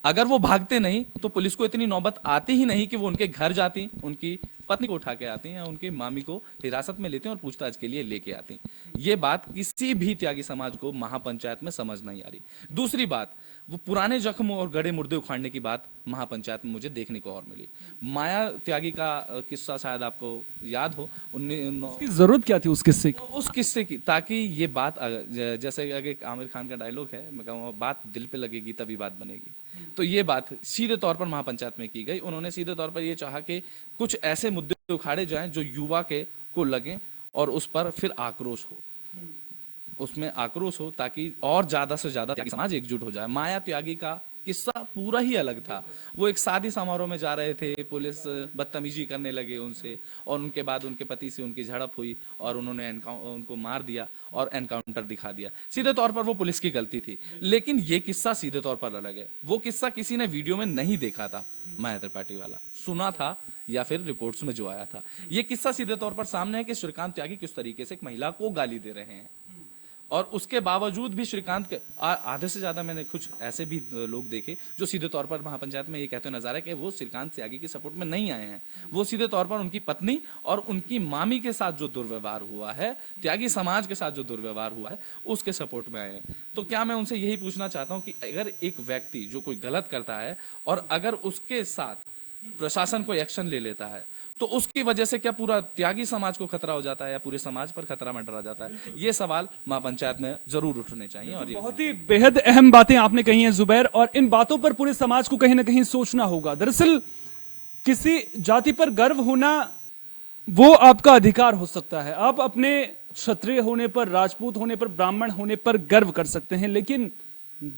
अगर वो भागते नहीं तो पुलिस को इतनी नौबत आती ही नहीं कि वो उनके घर जाती, उनकी पत्नी को उठा के आती या उनकी मामी को हिरासत में लेते हैं और पूछताछ के लिए लेके आती। ये बात किसी भी त्यागी समाज को महापंचायत में समझ नहीं आ रही। दूसरी बात, वो पुराने जख्म और गड़े मुर्दे उखाड़ने की बात महापंचायत में मुझे देखने को और मिली। माया त्यागी का किस्सा शायद आपको याद हो, उसकी जरूरत क्या थी उस किस्से की? उस किस्से की, ताकि ये बात, जैसे अगर आमिर खान का डायलॉग है, मैं कहूँगा बात दिल पे लगेगी तभी बात बनेगी, तो ये बात सीधे तौर पर महापंचायत में की गई। उन्होंने सीधे तौर पर ये चाहा कि कुछ ऐसे मुद्दे उखाड़े जाएं जो युवा को लगे और उस पर फिर आक्रोश हो, उसमें आक्रोश हो, ताकि और ज्यादा से ज्यादा त्यागी समाज एकजुट हो जाए। माया त्यागी का किस्सा पूरा ही अलग था। वो एक शादी समारोह में जा रहे थे, पुलिस बदतमीजी करने लगे उनसे और उनके बाद उनके पति से उनकी झड़प हुई और उन्होंने उनको मार दिया और एनकाउंटर दिखा दिया। सीधे तौर पर वो पुलिस की गलती थी, लेकिन ये किस्सा सीधे तौर पर अलग है। वो किस्सा किसी ने वीडियो में नहीं देखा था, माया त्रिपाठी वाला सुना था या फिर रिपोर्ट्स में जो आया था। ये किस्सा सीधे तौर पर सामने है कि श्रीकांत त्यागी किस तरीके से एक महिला को गाली दे रहे हैं और उसके बावजूद भी श्रीकांत के आधे से ज्यादा मैंने कुछ ऐसे भी लोग देखे जो सीधे तौर पर महापंचायत में ये कहते नजर आए कि वो श्रीकांत त्यागी की सपोर्ट में नहीं आए हैं। वो सीधे तौर पर उनकी पत्नी और उनकी मामी के साथ जो दुर्व्यवहार हुआ है, त्यागी समाज के साथ जो दुर्व्यवहार हुआ है, उसके सपोर्ट में आए हैं। तो क्या मैं उनसे यही पूछना चाहता हूँ कि अगर एक व्यक्ति जो कोई गलत करता है और अगर उसके साथ प्रशासन कोई एक्शन ले लेता है तो उसकी वजह से क्या पूरा त्यागी समाज को खतरा हो जाता है या पूरे समाज पर खतरा मंडरा जाता है? ये सवाल महापंचायत में जरूर उठने चाहिए। और बहुत ही बेहद अहम बातें आपने कही हैं जुबैर, और इन बातों पर पूरे समाज को कहीं ना कहीं सोचना होगा। दरअसल किसी जाति पर गर्व होना वो आपका अधिकार हो सकता है, आप अपने क्षत्रिय होने पर, राजपूत होने पर, ब्राह्मण होने पर गर्व कर सकते हैं, लेकिन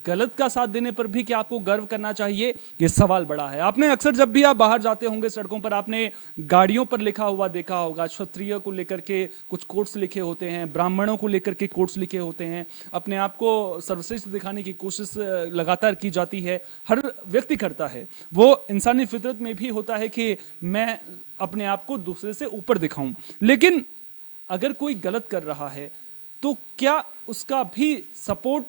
गलत का साथ देने पर भी क्या आपको गर्व करना चाहिए? ये सवाल बड़ा है। आपने अक्सर जब भी आप बाहर जाते होंगे सड़कों पर, आपने गाड़ियों पर लिखा हुआ देखा होगा, क्षत्रिय को लेकर के कुछ कोट्स लिखे होते हैं, ब्राह्मणों को लेकर के कोट्स लिखे होते हैं। अपने आप को सर्वश्रेष्ठ दिखाने की कोशिश लगातार की जाती है, हर व्यक्ति करता है। वो इंसानी फितरत में भी होता है कि मैं अपने आप को दूसरे से ऊपर दिखाऊं। लेकिन अगर कोई गलत कर रहा है तो क्या उसका भी सपोर्ट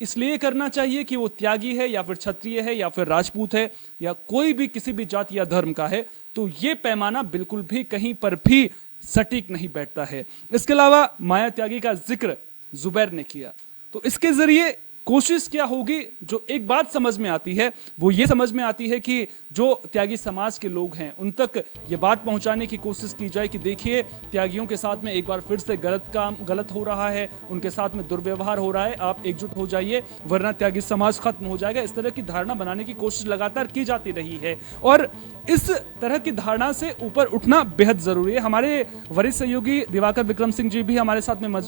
इसलिए करना चाहिए कि वो त्यागी है या फिर क्षत्रिय है या फिर राजपूत है या कोई भी किसी भी जाति या धर्म का है? तो ये पैमाना बिल्कुल भी कहीं पर भी सटीक नहीं बैठता है। इसके अलावा माया त्यागी का जिक्र जुबैर ने किया, तो इसके जरिए कोशिश क्या होगी? जो एक बात समझ में आती है वो ये समझ में आती है कि जो त्यागी समाज के लोग हैं उन तक ये बात पहुंचाने की कोशिश की जाए कि देखिए, त्यागियों के साथ में एक बार फिर से गलत हो रहा है, उनके साथ में दुर्व्यवहार हो रहा है, आप एकजुट हो जाइए वरना त्यागी समाज खत्म हो जाएगा। इस तरह की धारणा बनाने की कोशिश लगातार की जाती रही है और इस तरह की धारणा से ऊपर उठना बेहद जरूरी है। हमारे वरिष्ठ सहयोगी दिवाकर विक्रम सिंह जी भी हमारे साथ में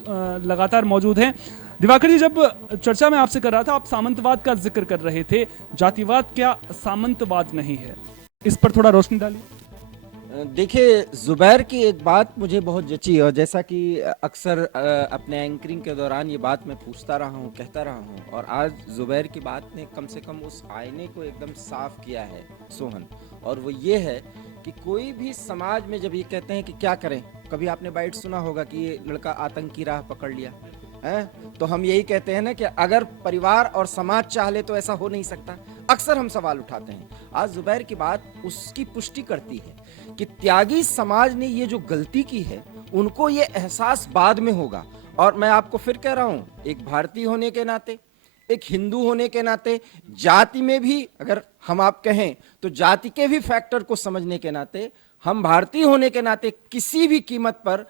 लगातार मौजूद हैं। दिवाकर जी, जब चर्चा में आपसे कर रहा था, आप सामंतवाद का जिक्र कर रहे थे। जातिवाद क्या सामंतवाद नहीं है? इस पर थोड़ा रोशनी डालिए। देखिए, जुबैर की एक बात मुझे बहुत जची और जैसा कि अक्सर अपने एंकरिंग के दौरान ये बात मैं पूछता रहा हूँ, कहता रहा हूँ, और आज जुबैर की बात ने कम से कम उस आईने को एकदम साफ किया है सोहन। और वो ये है कि कोई भी समाज में जब ये कहते हैं कि क्या करें, कभी आपने बाइट सुना होगा कि ये लड़का आतंकी राह पकड़ लिया है, तो हम यही कहते हैं ना कि अगर परिवार और समाज चाह ले तो ऐसा हो नहीं सकता। अक्सर हम सवाल उठाते हैं। आज जुबैर की बात उसकी पुष्टि करती है कि त्यागी समाज ने ये जो गलती की है उनको ये एहसास बाद में होगा। और मैं आपको फिर कह रहा हूं, एक भारतीय होने के नाते, एक हिंदू होने के नाते, जाति में भी अगर हम आप कहें तो जाति के भी फैक्टर को समझने के नाते, हम भारतीय होने के नाते किसी भी कीमत पर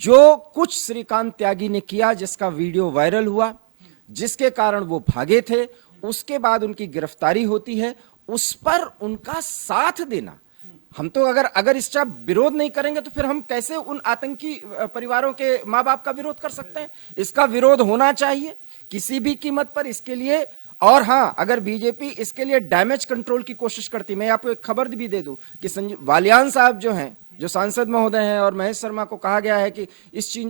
जो कुछ श्रीकांत त्यागी ने किया, जिसका वीडियो वायरल हुआ, जिसके कारण वो भागे थे, उसके बाद उनकी गिरफ्तारी होती है, उस पर उनका साथ देना, हम तो अगर इसका विरोध नहीं करेंगे तो फिर हम कैसे उन आतंकी परिवारों के माँ बाप का विरोध कर सकते हैं? इसका विरोध होना चाहिए किसी भी कीमत पर इसके लिए। और हाँ, अगर बीजेपी इसके लिए डैमेज कंट्रोल की कोशिश करती, मैं आपको एक खबर भी दे दूं कि संजीव वालियान साहब जो हैं, जो सांसद महोदय हैं, और महेश शर्मा को कहा गया है कि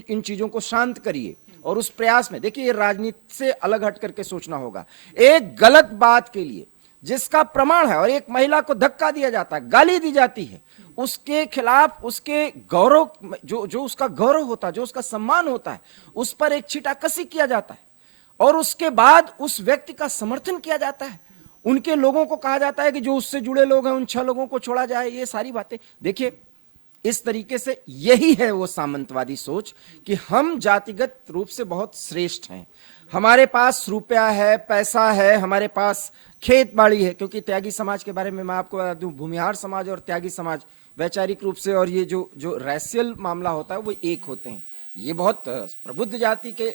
इन चीजों को शांत करिए। और उस प्रयास में देखिए, ये राजनीति से अलग हट करके सोचना होगा। एक गलत बात के लिए जिसका प्रमाण है और एक महिला को धक्का दिया जाता है, गाली दी जाती है, उसके खिलाफ उसके गौरव, जो उसका गौरव होता है, जो उसका सम्मान होता है, उस पर एक छीटाकसी किया जाता है और उसके बाद उस व्यक्ति का समर्थन किया जाता है। उनके लोगों को कहा जाता है कि जो उससे जुड़े लोग हैं उन 6 लोगों को छोड़ा जाए। ये सारी बातें देखिए, इस तरीके से यही है वो सामंतवादी सोच कि हम जातिगत रूप से बहुत श्रेष्ठ हैं, हमारे पास रुपया है, पैसा है, हमारे पास खेत बाड़ी है। क्योंकि त्यागी समाज के बारे में मैं आपको बता दूं, भूमिहार समाज और त्यागी समाज वैचारिक रूप से और ये जो रैशियल मामला होता है वो एक होते हैं। ये बहुत प्रबुद्ध जाति के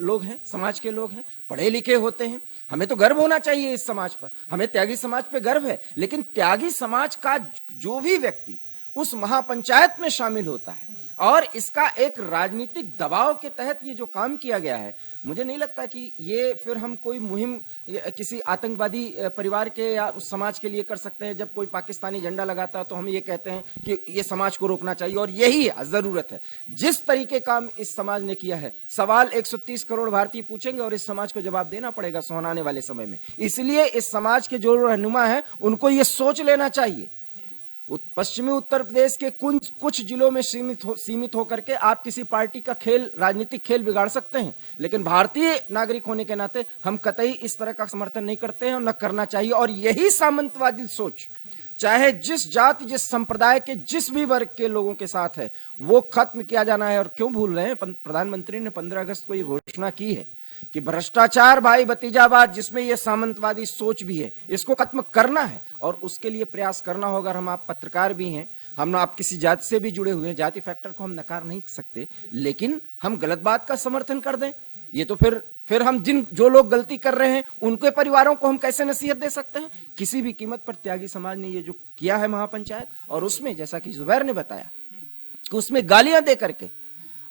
लोग हैं, समाज के लोग हैं, पढ़े लिखे होते हैं। हमें तो गर्व होना चाहिए इस समाज पर, हमें त्यागी समाज पे गर्व है। लेकिन त्यागी समाज का जो भी व्यक्ति उस महापंचायत में शामिल होता है और इसका एक राजनीतिक दबाव के तहत ये जो काम किया गया है, मुझे नहीं लगता कि ये फिर हम कोई मुहिम किसी आतंकवादी परिवार के या उस समाज के लिए कर सकते हैं। जब कोई पाकिस्तानी झंडा लगाता है तो हम ये कहते हैं कि ये समाज को रोकना चाहिए, और यही जरूरत है। जिस तरीके काम इस समाज ने किया है, सवाल 130 करोड़ भारतीय पूछेंगे और इस समाज को जवाब देना पड़ेगा सोहनाने वाले समय में। इसलिए इस समाज के जो रहनुमा है उनको ये सोच लेना चाहिए। पश्चिमी उत्तर प्रदेश के कुछ जिलों में सीमित होकर के आप किसी पार्टी का खेल, राजनीतिक खेल बिगाड़ सकते हैं, लेकिन भारतीय नागरिक होने के नाते हम कतई इस तरह का समर्थन नहीं करते हैं और न करना चाहिए। और यही सामंतवादी सोच चाहे जिस जाति, जिस संप्रदाय के, जिस भी वर्ग के लोगों के साथ है, वो खत्म किया जाना है। और क्यों भूल रहे हैं, प्रधानमंत्री ने 15 अगस्त को ये घोषणा की है कि भ्रष्टाचार, भाई भतीजावाद, जिसमें ये सामंतवादी सोच भी है, इसको खत्म करना है और उसके लिए प्रयास करना होगा। हम आप पत्रकार भी हैं, हम आप किसी जाति से भी जुड़े हुए हैं, जाति फैक्टर को हम नकार नहीं सकते, लेकिन हम गलत बात का समर्थन कर दें, ये तो फिर हम जो लोग गलती कर रहे हैं उनके परिवारों को हम कैसे नसीहत दे सकते हैं? किसी भी कीमत पर त्यागी समाज ने ये जो किया है महापंचायत, और उसमें जैसा कि जुबैर ने बताया कि उसमें गालियां दे करके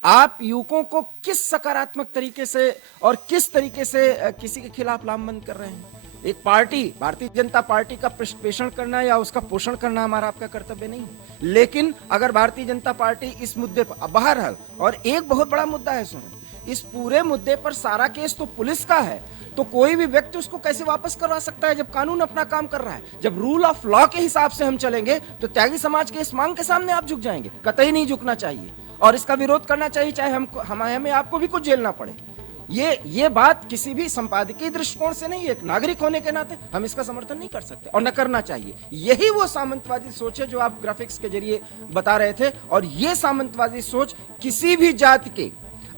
आप युवकों को किस सकारात्मक तरीके से और किस तरीके से किसी के खिलाफ लामबंद कर रहे हैं। एक पार्टी, भारतीय जनता पार्टी का पोषण करना या उसका पोषण करना हमारा आपका कर्तव्य नहीं है, लेकिन अगर भारतीय जनता पार्टी इस मुद्दे पर, बहरहाल, और एक बहुत बड़ा मुद्दा है सुनो, इस पूरे मुद्दे पर सारा केस तो पुलिस का है, तो कोई भी व्यक्ति उसको कैसे वापस करवा सकता है जब कानून अपना काम कर रहा है? जब रूल ऑफ लॉ के हिसाब से हम चलेंगे तो त्यागी समाज के इस मांग के सामने आप झुक जाएंगे। कतई नहीं झुकना चाहिए और इसका विरोध करना चाहिए, चाहे हमें आपको भी कुछ झेलना पड़े। ये बात किसी भी संपादकीय दृष्टिकोण से नहीं, एक नागरिक होने के नाते हम इसका समर्थन नहीं कर सकते और न करना चाहिए। यही वो सामंतवादी सोच है जो आप ग्राफिक्स के जरिए बता रहे थे, और ये सामंतवादी सोच किसी भी जाति के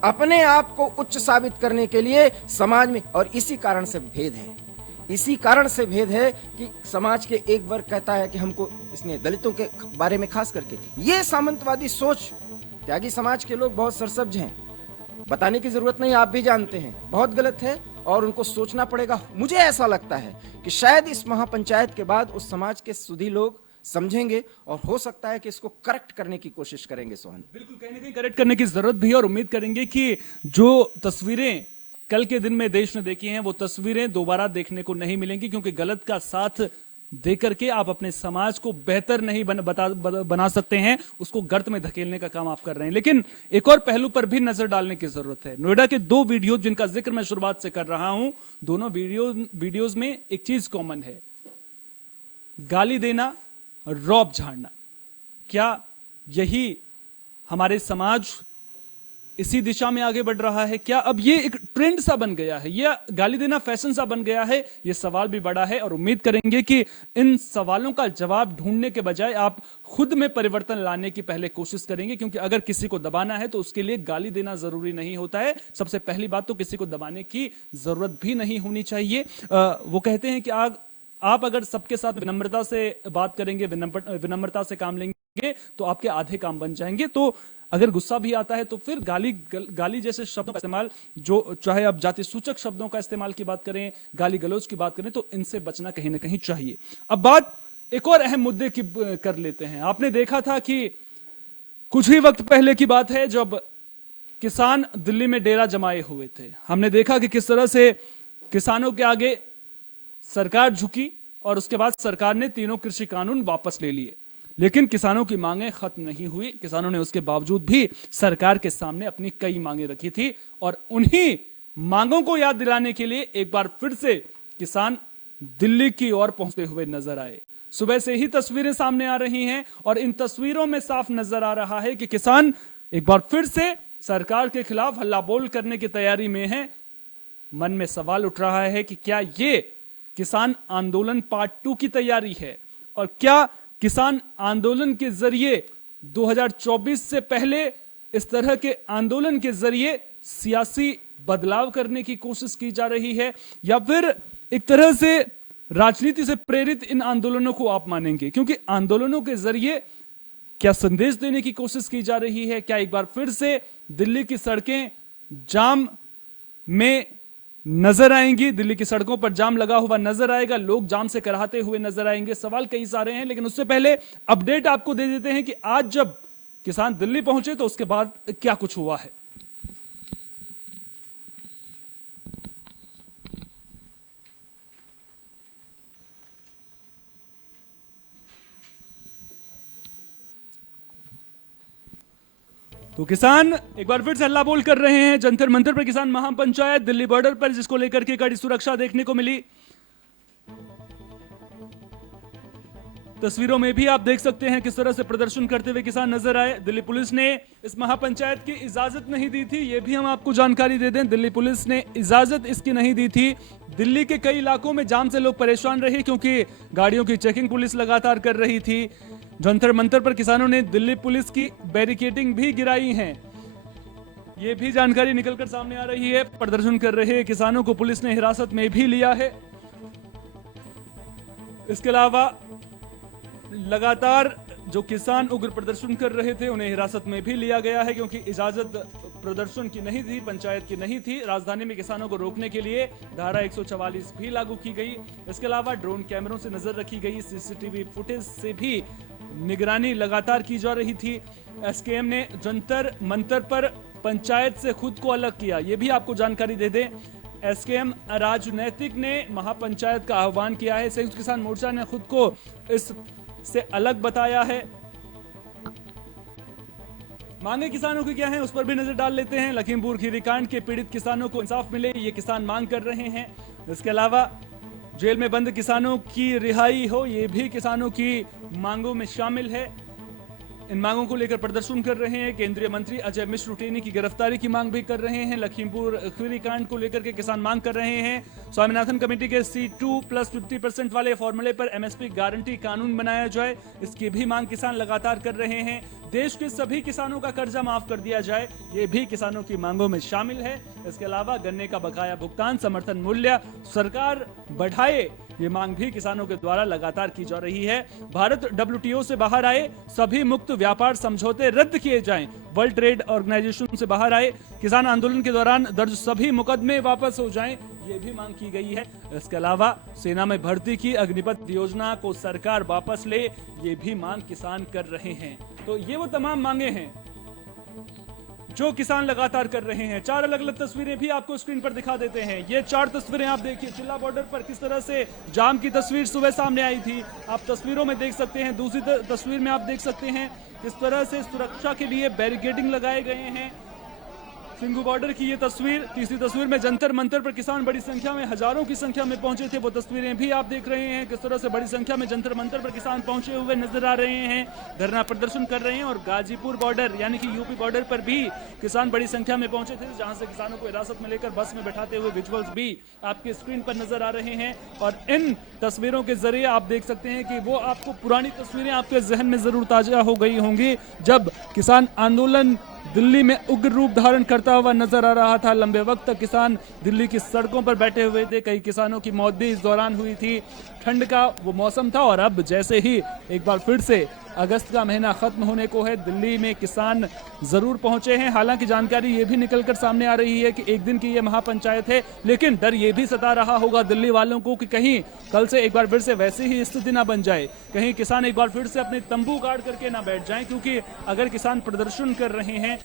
अपने आप को उच्च साबित करने के लिए समाज में, और इसी कारण से भेद है, इसी कारण से भेद है कि समाज के एक वर्ग कहता है कि हमको, इसने दलितों के बारे में खास करके ये सामंतवादी सोच, त्यागी समाज के लोग बहुत सरसब्ज हैं, बताने की जरूरत नहीं, आप भी जानते हैं, बहुत गलत है और उनको सोचना पड़ेगा। मुझे ऐसा लगता है कि शायद इस महापंचायत के बाद उस समाज के सुधी लोग समझेंगे और हो सकता है कि इसको करेक्ट करने की कोशिश करेंगे। सोहन, बिल्कुल कहीं ना कहीं करेक्ट करने की जरूरत भी है और उम्मीद करेंगे कि जो तस्वीरें कल के दिन में देश ने देखी हैं वो तस्वीरें दोबारा देखने को नहीं मिलेंगी, क्योंकि गलत का साथ देकर के आप अपने समाज को बेहतर नहीं बना सकते हैं, उसको गर्त में धकेलने का काम आप कर रहे हैं। लेकिन एक और पहलू पर भी नजर डालने की जरूरत है। नोएडा के 2 वीडियो जिनका जिक्र मैं शुरुआत से कर रहा हूं, दोनों वीडियोज में एक चीज कॉमन है, गाली देना, रौब झाड़ना। क्या यही हमारे समाज इसी दिशा में आगे बढ़ रहा है? क्या अब ये एक ट्रेंड सा बन गया है, या गाली देना फैशन सा बन गया है? ये सवाल भी बड़ा है और उम्मीद करेंगे कि इन सवालों का जवाब ढूंढने के बजाय आप खुद में परिवर्तन लाने की पहले कोशिश करेंगे, क्योंकि अगर किसी को दबाना है तो उसके लिए गाली देना जरूरी नहीं होता है। सबसे पहली बात तो किसी को दबाने की जरूरत भी नहीं होनी चाहिए। वो कहते हैं कि आप अगर सबके साथ विनम्रता से बात करेंगे, विनम्रता से काम लेंगे तो आपके आधे काम बन जाएंगे। तो अगर गुस्सा भी आता है तो फिर गाली जैसे शब्दों का इस्तेमाल, जो चाहे आप जाति सूचक शब्दों का इस्तेमाल की बात करें, गाली गलौज की बात करें, तो इनसे बचना कहीं ना कहीं चाहिए। अब बात एक और अहम मुद्दे की कर लेते हैं। आपने देखा था कि कुछ ही वक्त पहले की बात है जब किसान दिल्ली में डेरा जमाए हुए थे। हमने देखा कि किस तरह से किसानों के आगे सरकार झुकी और उसके बाद सरकार ने तीनों कृषि कानून वापस ले लिए, लेकिन किसानों की मांगें खत्म नहीं हुई। किसानों ने उसके बावजूद भी सरकार के सामने अपनी कई मांगें रखी थी और उन्हीं मांगों को याद दिलाने के लिए एक बार फिर से किसान दिल्ली की ओर पहुंचते हुए नजर आए। सुबह से ही तस्वीरें सामने आ रही हैं और इन तस्वीरों में साफ नजर आ रहा है कि किसान एक बार फिर से सरकार के खिलाफ हल्ला बोल करने की तैयारी में है। मन में सवाल उठ रहा है कि क्या ये किसान आंदोलन पार्ट 2 की तैयारी है, और क्या किसान आंदोलन के जरिए 2024 से पहले इस तरह के आंदोलन के जरिए सियासी बदलाव करने की कोशिश की जा रही है, या फिर एक तरह से राजनीति से प्रेरित इन आंदोलनों को आप मानेंगे? क्योंकि आंदोलनों के जरिए क्या संदेश देने की कोशिश की जा रही है? क्या एक बार फिर से दिल्ली की सड़कें जाम में नजर आएंगी, दिल्ली की सड़कों पर जाम लगा हुआ नजर आएगा, लोग जाम से कराहते हुए नजर आएंगे? सवाल कई सारे हैं, लेकिन उससे पहले अपडेट आपको दे देते हैं कि आज जब किसान दिल्ली पहुंचे तो उसके बाद क्या कुछ हुआ है। तो किसान एक बार फिर से हल्ला बोल कर रहे हैं। जंतर मंतर पर किसान महापंचायत दिल्ली बॉर्डर पर, जिसको लेकर के कड़ी सुरक्षा देखने को मिली। तस्वीरों में भी आप देख सकते हैं किस तरह से प्रदर्शन करते हुए किसान नजर आए। दिल्ली पुलिस ने इस महापंचायत की इजाजत नहीं दी थी, यह भी हम आपको जानकारी दे दें। दिल्ली पुलिस ने इजाजत इसकी नहीं दी थी। दिल्ली के कई इलाकों में जाम से लोग परेशान रहे क्योंकि गाड़ियों की चेकिंग पुलिस लगातार कर रही थी। जंतर मंतर पर किसानों ने दिल्ली पुलिस की बैरिकेडिंग भी गिराई है, ये भी जानकारी निकलकर सामने आ रही है। प्रदर्शन कर रहे किसानों को पुलिस ने हिरासत में भी लिया है। इसके अलावा लगातार जो किसान उग्र प्रदर्शन कर रहे थे उन्हें हिरासत में भी लिया गया है, क्योंकि इजाजत प्रदर्शन की नहीं थी, पंचायत की नहीं थी। राजधानी में किसानों को रोकने के लिए धारा 144 भी लागू की गई। इसके अलावा ड्रोन कैमरों से नजर रखी गई, सीसीटीवी फुटेज से भी निगरानी लगातार की जा रही थी। एसकेएम ने जंतर मंतर पर पंचायत से खुद को अलग किया, यह भी आपको जानकारी दे दें। एसकेएम राजनैतिक ने महापंचायत का आह्वान किया है। संयुक्त किसान मोर्चा ने खुद को इस से अलग बताया है। मांगे किसानों की क्या है उस पर भी नजर डाल लेते हैं। लखीमपुर खीरी कांड के पीड़ित किसानों को इंसाफ मिले, ये किसान मांग कर रहे हैं। इसके अलावा जेल में बंद किसानों की रिहाई हो, ये भी किसानों की मांगों में शामिल है। इन मांगों को लेकर प्रदर्शन कर रहे हैं। केंद्रीय मंत्री अजय मिश्र रुटेनी की गिरफ्तारी की मांग भी कर रहे हैं। लखीमपुर खीरी कांड को लेकर के किसान मांग कर रहे हैं। स्वामीनाथन कमेटी के C2+50% वाले फॉर्मूले पर MSP गारंटी कानून बनाया जाए, इसकी भी मांग किसान लगातार कर रहे हैं। देश के सभी किसानों का कर्जा माफ कर दिया जाए, ये भी किसानों की मांगों में शामिल है। इसके अलावा गन्ने का बकाया भुगतान, समर्थन मूल्य सरकार बढ़ाए, ये मांग भी किसानों के द्वारा लगातार की जा रही है। भारत WTO से बाहर आए, सभी मुक्त व्यापार समझौते रद्द किए जाएं, वर्ल्ड ट्रेड ऑर्गेनाइजेशन से बाहर आए, किसान आंदोलन के दौरान दर्ज सभी मुकदमे वापस हो जाएं, ये भी मांग की गई है। इसके अलावा सेना में भर्ती की अग्निपथ योजना को सरकार वापस ले, ये भी मांग किसान कर रहे हैं। तो ये वो तमाम मांगे हैं जो किसान लगातार कर रहे हैं। 4 अलग अलग तस्वीरें भी आपको स्क्रीन पर दिखा देते हैं। ये 4 तस्वीरें आप देखिए, चिल्ला बॉर्डर पर किस तरह से जाम की तस्वीर सुबह सामने आई थी, आप तस्वीरों में देख सकते हैं। दूसरी तस्वीर में आप देख सकते हैं किस तरह से सुरक्षा के लिए बैरिकेडिंग लगाए गए हैं। सिंघू बॉर्डर की ये तस्वीर। तीसरी तस्वीर में जंतर मंतर पर किसान बड़ी संख्या में, हजारों की संख्या में पहुंचे थे, वो तस्वीरें भी आप देख रहे हैं। किस तरह से बड़ी संख्या में जंतर मंतर पर किसान पहुंचे हुए नजर आ रहे हैं, धरना प्रदर्शन कर रहे हैं। और गाजीपुर बॉर्डर यानी कि यूपी बॉर्डर पर भी किसान बड़ी संख्या में पहुंचे थे, जहां से किसानों को हिरासत में लेकर बस में बैठाते हुए विजुअल्स भी आपके स्क्रीन पर नजर आ रहे हैं। और इन तस्वीरों के जरिए आप देख सकते हैं कि वो आपको पुरानी तस्वीरें आपके जहन में जरूर ताजा हो गई होंगी, जब किसान आंदोलन दिल्ली में उग्र रूप धारण करता हुआ नजर आ रहा था। लंबे वक्त तक किसान दिल्ली की सड़कों पर बैठे हुए थे, कई किसानों की मौत भी इस दौरान हुई थी। ठंड का वो मौसम था और अब जैसे ही एक बार फिर से अगस्त का महीना खत्म होने को है, दिल्ली में किसान जरूर पहुंचे हैं। हालांकि जानकारी ये भी निकलकर सामने आ रही है कि एक दिन की ये महापंचायत है, लेकिन डर ये भी सता रहा होगा दिल्ली वालों को कि कहीं कल से एक बार फिर से वैसी ही स्थिति ना बन जाए, कहीं किसान एक बार फिर से अपने तंबू गाड़ करके ना बैठ जाएं। क्योंकि अगर किसान प्रदर्शन कर रहे हैं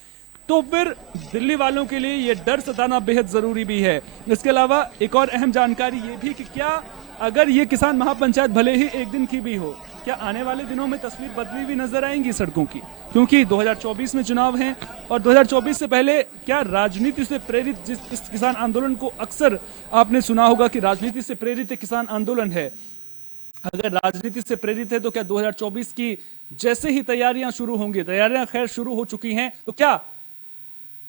तो फिर दिल्ली वालों के लिए ये डर सताना बेहद जरूरी भी है। इसके अलावा एक और अहम जानकारी ये भी कि क्या अगर ये किसान महापंचायत भले ही एक दिन की भी हो, क्या आने वाले दिनों में तस्वीर बदली हुई नजर आएंगी सड़कों की? क्योंकि 2024 में चुनाव हैं और 2024 से पहले क्या राजनीति से प्रेरित इस किसान आंदोलन को अक्सर आपने सुना होगा कि राजनीति से प्रेरित एक किसान आंदोलन है। अगर राजनीति से प्रेरित है तो क्या 2024 की जैसे ही तैयारियां शुरू होंगी, तैयारियां खैर शुरू हो चुकी हैं, तो क्या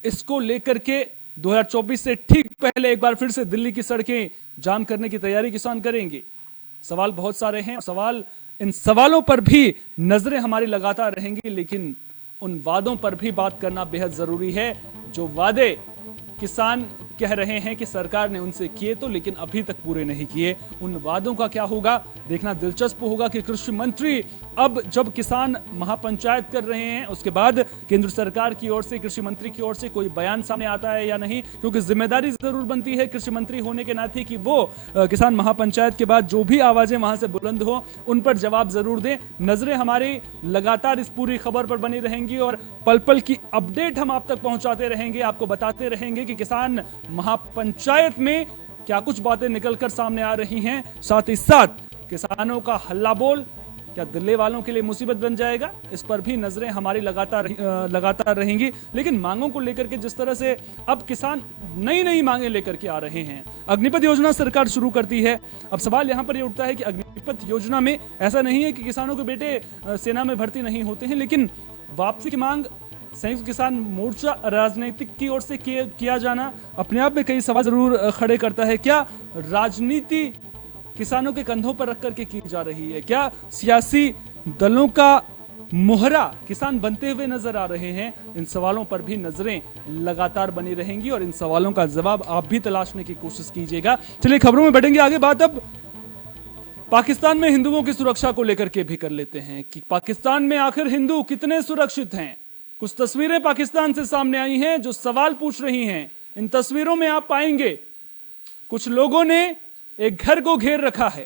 इसको लेकर के 2024 से ठीक पहले एक बार फिर से दिल्ली की सड़कें जाम करने की तैयारी किसान करेंगे? सवाल बहुत सारे हैं, इन सवालों पर भी नजरें हमारी लगातार रहेंगी, लेकिन उन वादों पर भी बात करना बेहद जरूरी है। जो वादे किसान कह रहे हैं कि सरकार ने उनसे किए तो, लेकिन अभी तक पूरे नहीं किए, उन वादों का क्या होगा देखना दिलचस्प होगा कि कृषि मंत्री अब जब किसान महापंचायत कर रहे हैं उसके बाद केंद्र सरकार की ओर से, कृषि मंत्री की ओर से कोई बयान सामने आता है या नहीं। क्योंकि जिम्मेदारी जरूर बनती है कृषि मंत्री होने के नाते कि वो किसान महापंचायत के बाद जो भी आवाजें वहां से बुलंद हो उन पर जवाब जरूर दें। नजरें हमारी लगातार इस पूरी खबर पर बनी रहेंगी और पल पल की अपडेट हम आप तक पहुंचाते रहेंगे, आपको बताते रहेंगे कि किसान महापंचायत में क्या कुछ बातें निकलकर सामने आ रही हैं। साथ ही साथ किसानों का हल्ला बोल क्या दिल्ली वालों के लिए मुसीबत बन जाएगा, इस पर भी नजरें हमारी लगातार रहेंगी। लेकिन मांगों को लेकर के जिस तरह से अब किसान नई नई मांगे लेकर के आ रहे हैं, अग्निपथ योजना सरकार शुरू करती है। अब सवाल यहां पर यह उठता है कि अग्निपथ योजना में ऐसा नहीं है कि किसानों के बेटे सेना में भर्ती नहीं होते हैं, लेकिन वापसी की मांग संयुक्त किसान मोर्चा राजनीतिक की ओर से किया जाना अपने आप में कई सवाल जरूर खड़े करता है। क्या राजनीति किसानों के कंधों पर रख करके की जा रही है? क्या सियासी दलों का मोहरा किसान बनते हुए नजर आ रहे हैं? इन सवालों पर भी नजरें लगातार बनी रहेंगी और इन सवालों का जवाब आप भी तलाशने की कोशिश कीजिएगा। चलिए खबरों में बढ़ेंगे आगे। बात अब पाकिस्तान में हिंदुओं की सुरक्षा को लेकर के भी कर लेते हैं कि पाकिस्तान में आखिर हिंदू कितने सुरक्षित हैं। कुछ तस्वीरें पाकिस्तान से सामने आई हैं जो सवाल पूछ रही हैं। इन तस्वीरों में आप पाएंगे कुछ लोगों ने एक घर को घेर रखा है,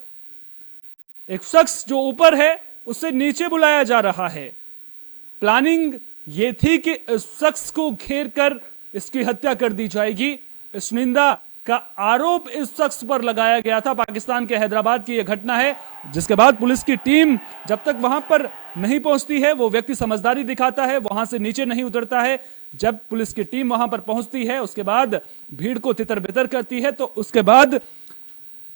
एक शख्स जो ऊपर है उसे नीचे बुलाया जा रहा है। प्लानिंग ये थी कि इस शख्स को घेर कर इसकी हत्या कर दी जाएगी। इस निंदा का आरोप इस शख्स पर लगाया गया था। पाकिस्तान के हैदराबाद की यह घटना है, जिसके बाद पुलिस की टीम जब तक वहां पर नहीं पहुंचती है, वो व्यक्ति समझदारी दिखाता है, वहां से नीचे नहीं उतरता है। जब पुलिस की टीम वहां पर पहुंचती है उसके बाद भीड़ को तितर बितर करती है, तो उसके बाद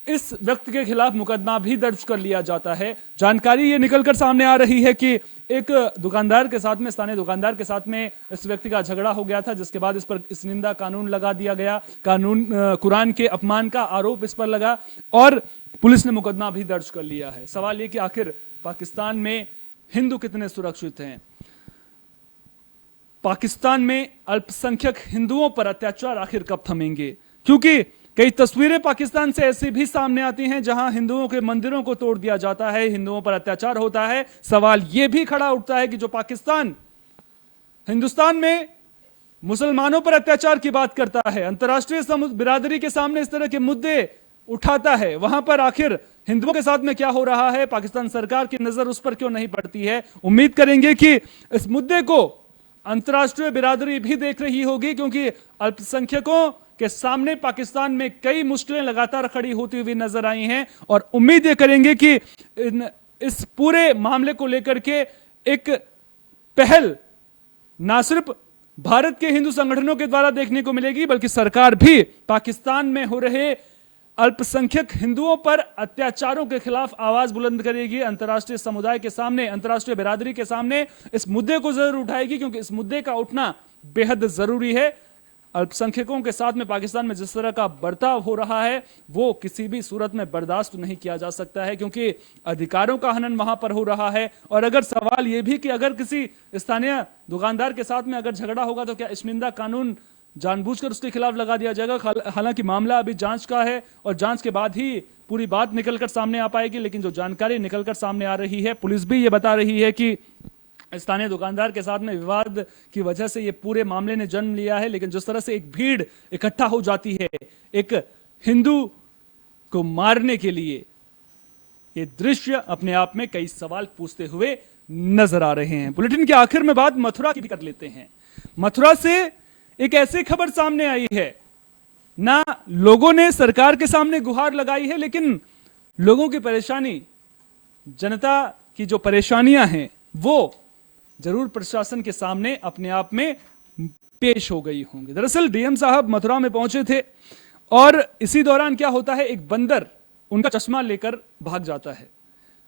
इस व्यक्ति के खिलाफ मुकदमा भी दर्ज कर लिया जाता है। जानकारी ये निकलकर सामने आ रही है कि एक दुकानदार के साथ में, स्थानीय दुकानदार के साथ में इस व्यक्ति का झगड़ा हो गया था, जिसके बाद इस पर इस निंदा कानून लगा दिया गया। कुरान के अपमान का आरोप इस पर लगा और पुलिस ने मुकदमा भी दर्ज कर लिया है। सवाल ये कि आखिर पाकिस्तान में हिंदू कितने सुरक्षित हैं? पाकिस्तान में अल्पसंख्यक हिंदुओं पर अत्याचार आखिर कब थमेंगे? क्योंकि कई तस्वीरें पाकिस्तान से ऐसी भी सामने आती हैं जहां हिंदुओं के मंदिरों को तोड़ दिया जाता है, हिंदुओं पर अत्याचार होता है। सवाल यह भी खड़ा उठता है कि जो पाकिस्तान हिंदुस्तान में मुसलमानों पर अत्याचार की बात करता है, अंतर्राष्ट्रीय बिरादरी के सामने इस तरह के मुद्दे उठाता है, वहां पर आखिर हिंदुओं के साथ में क्या हो रहा है? पाकिस्तान सरकार की नजर उस पर क्यों नहीं पड़ती है? उम्मीद करेंगे कि इस मुद्दे को अंतर्राष्ट्रीय बिरादरी भी देख रही होगी, क्योंकि अल्पसंख्यकों के सामने पाकिस्तान में कई मुश्किलें लगातार खड़ी होती हुई नजर आई हैं और उम्मीद ये करेंगे कि इस पूरे मामले को लेकर के एक पहल ना सिर्फ भारत के हिंदू संगठनों के द्वारा देखने को मिलेगी, बल्कि सरकार भी पाकिस्तान में हो रहे अल्पसंख्यक हिंदुओं पर अत्याचारों के खिलाफ आवाज बुलंद करेगी। अंतर्राष्ट्रीय समुदाय के सामने, अंतर्राष्ट्रीय बिरादरी के सामने इस मुद्दे को जरूर उठाएगी, क्योंकि इस मुद्दे का उठना बेहद जरूरी है। अल्पसंख्यकों के साथ में पाकिस्तान में जिस तरह का बर्ताव हो रहा है वो किसी भी सूरत में बर्दाश्त नहीं किया जा सकता है, क्योंकि अधिकारों का हनन वहां पर हो रहा है। और अगर सवाल यह भी कि अगर किसी स्थानीय दुकानदार के साथ में अगर झगड़ा होगा तो क्या इश्मिंदा कानून जानबूझकर उसके खिलाफ लगा दिया जाएगा? हालांकि मामला अभी जांच का है और जांच के बाद ही पूरी बात निकलकर सामने आ पाएगी, लेकिन जो जानकारी निकलकर सामने आ रही है, पुलिस भी ये बता रही है कि स्थानीय दुकानदार के साथ में विवाद की वजह से ये पूरे मामले ने जन्म लिया है। लेकिन जिस तरह से एक भीड़ इकट्ठा हो जाती है एक हिंदू को मारने के लिए, ये दृश्य अपने आप में कई सवाल पूछते हुए नजर आ रहे हैं। बुलेटिन के आखिर में बात मथुरा की भी कर लेते हैं। मथुरा से एक ऐसी खबर सामने आई है, ना लोगों ने सरकार के सामने गुहार लगाई है, लेकिन लोगों की परेशानी, जनता की जो परेशानियां हैं वो जरूर प्रशासन के सामने अपने आप में पेश हो गई होंगी। दरअसल डीएम साहब मथुरा में पहुंचे थे और इसी दौरान क्या होता है, एक बंदर उनका चश्मा लेकर भाग जाता है।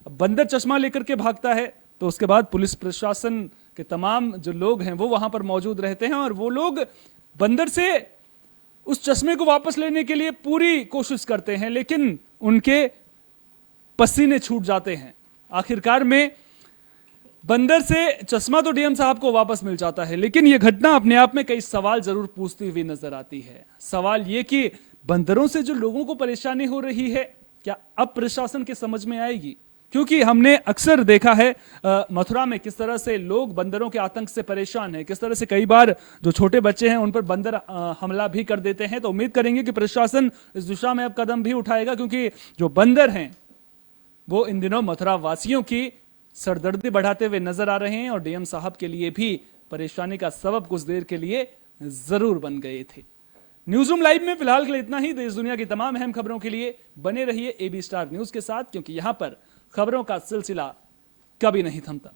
अब बंदर चश्मा लेकर के भागता है तो उसके बाद पुलिस प्रशासन के तमाम जो लोग हैं वो वहां पर मौजूद रहते हैं और वो लोग बंदर से उस चश्मे को वापस लेने के लिए पूरी कोशिश करते हैं, लेकिन उनके पसीने छूट जाते हैं। आखिरकार में बंदर से चश्मा तो डीएम साहब को वापस मिल जाता है, लेकिन यह घटना अपने आप में कई सवाल जरूर पूछती हुई नजर आती है। सवाल यह कि बंदरों से जो लोगों को परेशानी हो रही है, क्या अब प्रशासन के समझ में आएगी? क्योंकि हमने अक्सर देखा है मथुरा में किस तरह से लोग बंदरों के आतंक से परेशान हैं, किस तरह से कई बार जो छोटे बच्चे हैं उन पर बंदर हमला भी कर देते हैं। तो उम्मीद करेंगे कि प्रशासन इस दिशा में अब कदम भी उठाएगा, क्योंकि जो बंदर हैं वो इन दिनों मथुरा वासियों की सरदर्दी बढ़ाते हुए नजर आ रहे हैं और डीएम साहब के लिए भी परेशानी का सबब कुछ देर के लिए जरूर बन गए थे। न्यूज रूम लाइव में फिलहाल के लिए इतना ही। देश दुनिया की तमाम अहम खबरों के लिए बने रहिए AB स्टार न्यूज के साथ, क्योंकि यहां पर खबरों का सिलसिला कभी नहीं थमता।